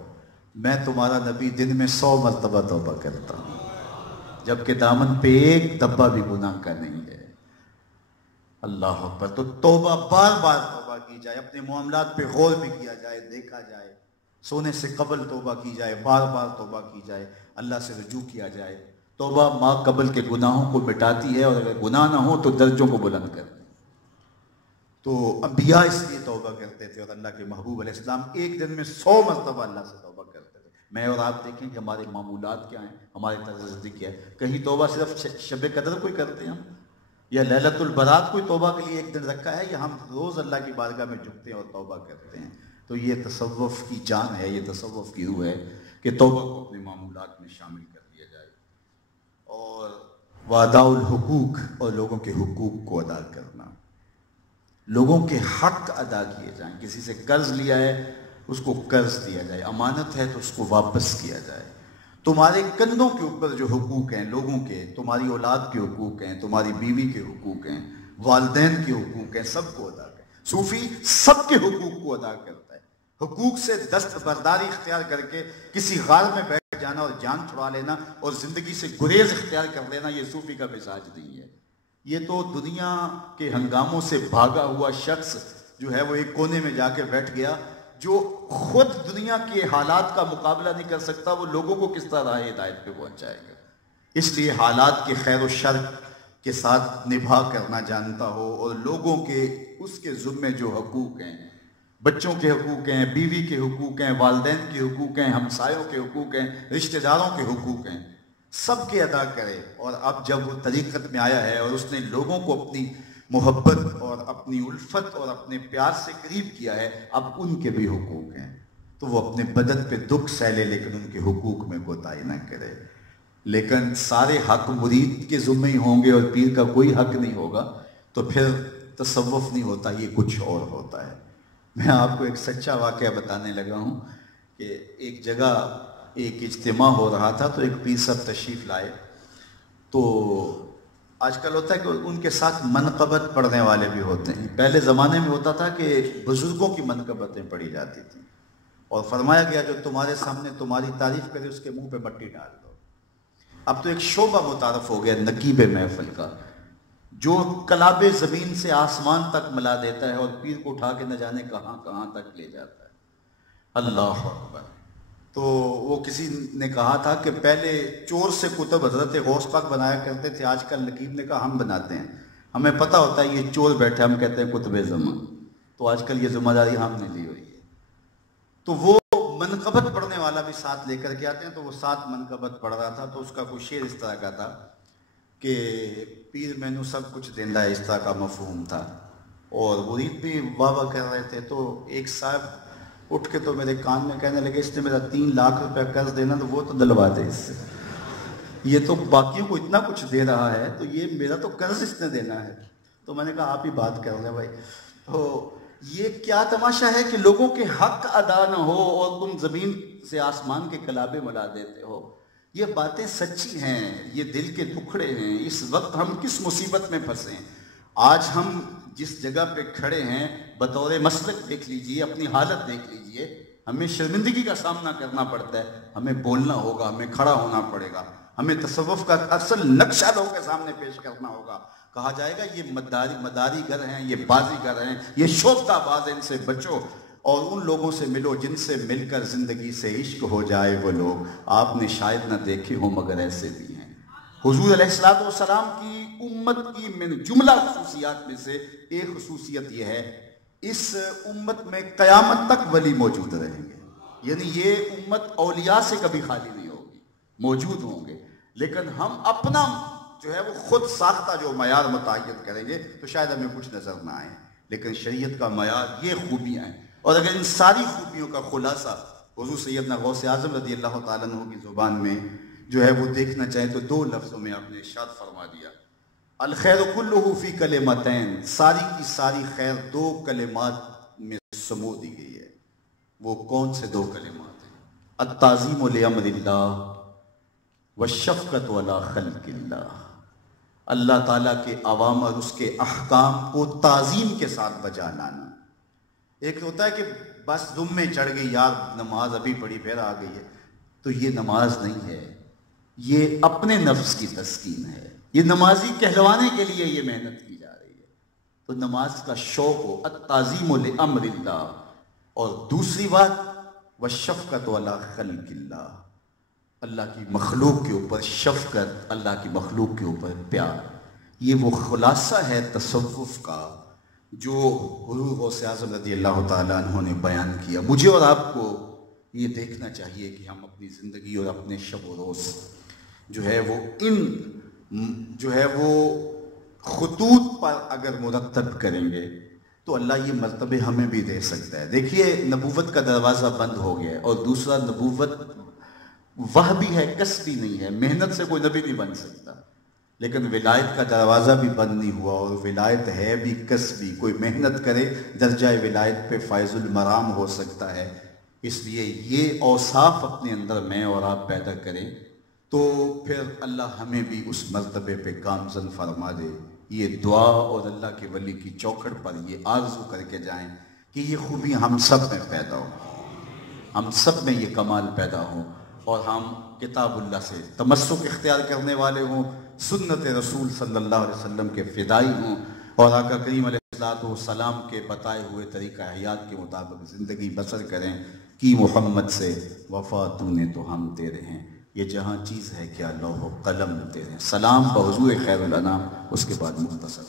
میں تمہارا نبی دن میں 100 مرتبہ توبہ کرتا ہوں, جبکہ دامن پہ ایک دبا بھی گناہ کا نہیں ہے. اللہ اکبر. تو توبہ بار بار توبہ کی جائے, اپنے معاملات پہ غور بھی کیا جائے, دیکھا جائے, سونے سے قبل توبہ کی جائے, بار بار توبہ کی جائے, اللہ سے رجوع کیا جائے. توبہ ما قبل کے گناہوں کو مٹاتی ہے, اور اگر گناہ نہ ہو تو درجوں کو بلند کرتی ہے. تو انبیاء اس لیے توبہ کرتے تھے, اور اللہ کے محبوب علیہ السلام ایک دن میں 100 مرتبہ اللہ سے توبہ کرتے تھے. میں اور آپ دیکھیں کہ ہمارے معمولات کیا ہیں, ہمارے طرز زندگی کیا ہے. کہیں توبہ صرف شب قدر کوئی کرتے ہیں ہم, یا لیلۃ البرات کوئی توبہ کے لیے ایک دن رکھا ہے, یا ہم روز اللہ کی بارگاہ میں جھکتے ہیں اور توبہ کرتے ہیں. تو یہ تصوف کی جان ہے, یہ تصوف کی روح ہے کہ توبہ کو اپنے معمولات میں شامل کر لیا جائے. اور واداء الحقوق, اور لوگوں کے حقوق کو ادا کرنا, لوگوں کے حق ادا کیے جائیں. کسی سے قرض لیا ہے اس کو قرض دیا جائے, امانت ہے تو اس کو واپس کیا جائے. تمہارے کندھوں کے اوپر جو حقوق ہیں لوگوں کے, تمہاری اولاد کے حقوق ہیں, تمہاری بیوی کے حقوق ہیں, والدین کے حقوق ہیں, سب کو ادا کریں. صوفی سب کے حقوق کو ادا کرتا ہے. حقوق سے دست برداری اختیار کر کے کسی غار میں بیٹھ جانا اور جان چھڑا لینا اور زندگی سے گریز اختیار کر لینا, یہ صوفی کا مزاج نہیں ہے. یہ تو دنیا کے ہنگاموں سے بھاگا ہوا شخص جو ہے وہ ایک کونے میں جا کے بیٹھ گیا, جو خود دنیا کے حالات کا مقابلہ نہیں کر سکتا, وہ لوگوں کو کس طرح راہ ہدایت پہ پہنچائے گا. اس لیے حالات کے خیر و شر کے ساتھ نبھا کرنا جانتا ہو, اور لوگوں کے اس کے ذمے جو حقوق ہیں, بچوں کے حقوق ہیں, بیوی کے حقوق ہیں, والدین کے حقوق ہیں, ہمسایوں کے حقوق ہیں, رشتہ داروں کے حقوق ہیں, سب کے ادا کرے. اور اب جب وہ طریقت میں آیا ہے اور اس نے لوگوں کو اپنی محبت اور اپنی الفت اور اپنے پیار سے قریب کیا ہے, اب ان کے بھی حقوق ہیں, تو وہ اپنے بدن پہ دکھ سہ لے لیکن ان کے حقوق میں کوتاہی نہ کرے. لیکن سارے حق مرید کے ذمے ہی ہوں گے اور پیر کا کوئی حق نہیں ہوگا تو پھر تصوف نہیں ہوتا, یہ کچھ اور ہوتا ہے. میں آپ کو ایک سچا واقعہ بتانے لگا ہوں کہ ایک جگہ ایک اجتماع ہو رہا تھا, تو ایک پیر صاحب تشریف لائے. تو آج کل ہوتا ہے کہ ان کے ساتھ منقبت پڑھنے والے بھی ہوتے ہیں. پہلے زمانے میں ہوتا تھا کہ بزرگوں کی منقبتیں پڑھی جاتی تھیں, اور فرمایا گیا جو تمہارے سامنے تمہاری تعریف کرے اس کے منہ پہ مٹی ڈال دو. اب تو ایک شعبہ متعارف ہو گیا نقیب محفل کا, جو کلاب زمین سے آسمان تک ملا دیتا ہے اور پیر کو اٹھا کے نہ جانے کہاں کہاں تک لے جاتا ہے. اللہ اکبر. تو وہ کسی نے کہا تھا کہ پہلے چور سے کتب حضرت غوث پاک بنایا کرتے تھے, آج کل نقیب نے کہا ہم بناتے ہیں, ہمیں پتہ ہوتا ہے یہ چور بیٹھے, ہم کہتے ہیں کتب زمان, تو آج کل یہ ذمہ داری ہم نے لی ہوئی ہے. تو وہ منقبت پڑھنے والا بھی ساتھ لے کر کے آتے ہیں, تو وہ ساتھ منقبت پڑھ رہا تھا. تو اس کا کوئی شعر اس طرح کا تھا کہ پیر مینو سب کچھ دیندا ہے, اس طرح کا مفہوم تھا, اور مرید بھی واہ واہ کر رہے تھے. تو ایک صاحب اٹھ کے تو میرے کان میں کہنے لگے اس نے میرا 3 لاکھ روپے قرض دینا, تو وہ تو دلوا دے اس سے, یہ تو باقیوں کو اتنا کچھ دے رہا ہے تو یہ میرا تو قرض اس نے دینا ہے. تو میں نے کہا آپ ہی بات کر لیں بھائی. تو یہ کیا تماشا ہے کہ لوگوں کے حق ادا نہ ہو اور تم زمین سے آسمان کے کلابے ملا دیتے ہو. یہ باتیں سچی ہیں, یہ دل کے ٹکڑے ہیں. اس وقت ہم کس مصیبت میں پھنسے ہیں. آج ہم جس جگہ پہ کھڑے ہیں بطور مسلک دیکھ لیجئے, اپنی حالت دیکھ لیجئے, ہمیں شرمندگی کا سامنا کرنا پڑتا ہے. ہمیں بولنا ہوگا, ہمیں کھڑا ہونا پڑے گا, ہمیں تصوف کا اصل نقشہ لوگوں کے سامنے پیش کرنا ہوگا. کہا جائے گا یہ مداری گر ہیں, یہ بازی گر ہیں, یہ شوفتہ باز, ان سے بچو اور ان لوگوں سے ملو جن سے مل کر زندگی سے عشق ہو جائے. وہ لوگ آپ نے شاید نہ دیکھے ہوں مگر ایسے بھی ہیں. حضور علیہ الصلوۃ والسلام کی امت کی من جملہ خصوصیات میں سے ایک خصوصیت یہ ہے, اس امت میں قیامت تک ولی موجود رہیں گے. یعنی یہ امت اولیاء سے کبھی خالی نہیں ہوگی, موجود ہوں گے. لیکن ہم اپنا جو ہے وہ خود ساختہ جو معیار متعین کریں گے تو شاید ہمیں کچھ نظر نہ آئے، لیکن شریعت کا معیار یہ خوبیاں ہیں. اور اگر ان ساری خوبیوں کا خلاصہ حضور سیدنا غوث اعظم رضی اللہ تعالیٰ عنہ کی زبان میں جو ہے وہ دیکھنا چاہیں تو 2 لفظوں میں آپ نے ارشاد فرما دیا، الخیر کلہ فی کلمتین، ساری کی ساری خیر 2 کلمات میں سمو دی گئی ہے. وہ کون سے 2 کلمات ہیں؟ التعظیم لامر اللہ والشفقۃ علی خلق اللہ. اللہ تعالیٰ کے اوامر، اس کے احکام کو تعظیم کے ساتھ بجا لانا. ایک ہوتا ہے کہ بس دم میں چڑھ گئی، یار نماز ابھی پڑھی پھر آ گئی ہے، تو یہ نماز نہیں ہے، یہ اپنے نفس کی تسکین ہے. یہ نمازی کہلوانے کے لیے یہ محنت کی جا رہی ہے. تو نماز کا شوق ہو، التعظیم لامر اللہ. اور دوسری بات والشفقۃ علی خلق اللہ، اللہ کی مخلوق کے اوپر شفقت، اللہ کی مخلوق کے اوپر پیار. یہ وہ خلاصہ ہے تصوف کا جو حضور غوث اعظم رضی اللہ تعالیٰ عنہ نے بیان کیا. مجھے اور آپ کو یہ دیکھنا چاہیے کہ ہم اپنی زندگی اور اپنے شب و روز جو ہے وہ جو ہے وہ خطوط پر اگر مرتب کریں گے تو اللہ یہ مرتبے ہمیں بھی دے سکتا ہے. دیکھیے نبوت کا دروازہ بند ہو گیا ہے، اور دوسرا نبوت وہ بھی ہے، کسبی نہیں ہے، محنت سے کوئی نبی نہیں بن سکتا. لیکن ولایت کا دروازہ بھی بند نہیں ہوا، اور ولایت ہے بھی کسبی. کوئی محنت کرے درجہ ولایت پہ فائز المرام ہو سکتا ہے. اس لیے یہ اوصاف اپنے اندر میں اور آپ پیدا کریں تو پھر اللہ ہمیں بھی اس مرتبے پہ گامزن فرما دے. یہ دعا اور اللہ کے ولی کی چوکھٹ پر یہ آرزو کر کے جائیں کہ یہ خوبی ہم سب میں پیدا ہو، ہم سب میں یہ کمال پیدا ہو، اور ہم کتاب اللہ سے تمسک اختیار کرنے والے ہوں، سنت رسول صلی اللہ علیہ وسلم کے فدائی ہوں، اور آقا کریم علیہ السلام کے بتائے ہوئے طریقہ حیات کے مطابق زندگی بسر کریں. کی محمد سے وفا تو نے تو ہم تیرے ہیں، یہ جہاں چیز ہے کیا لوح و قلم تیرے ہیں. سلام بحضور خیر الانام، اس کے بعد مختصر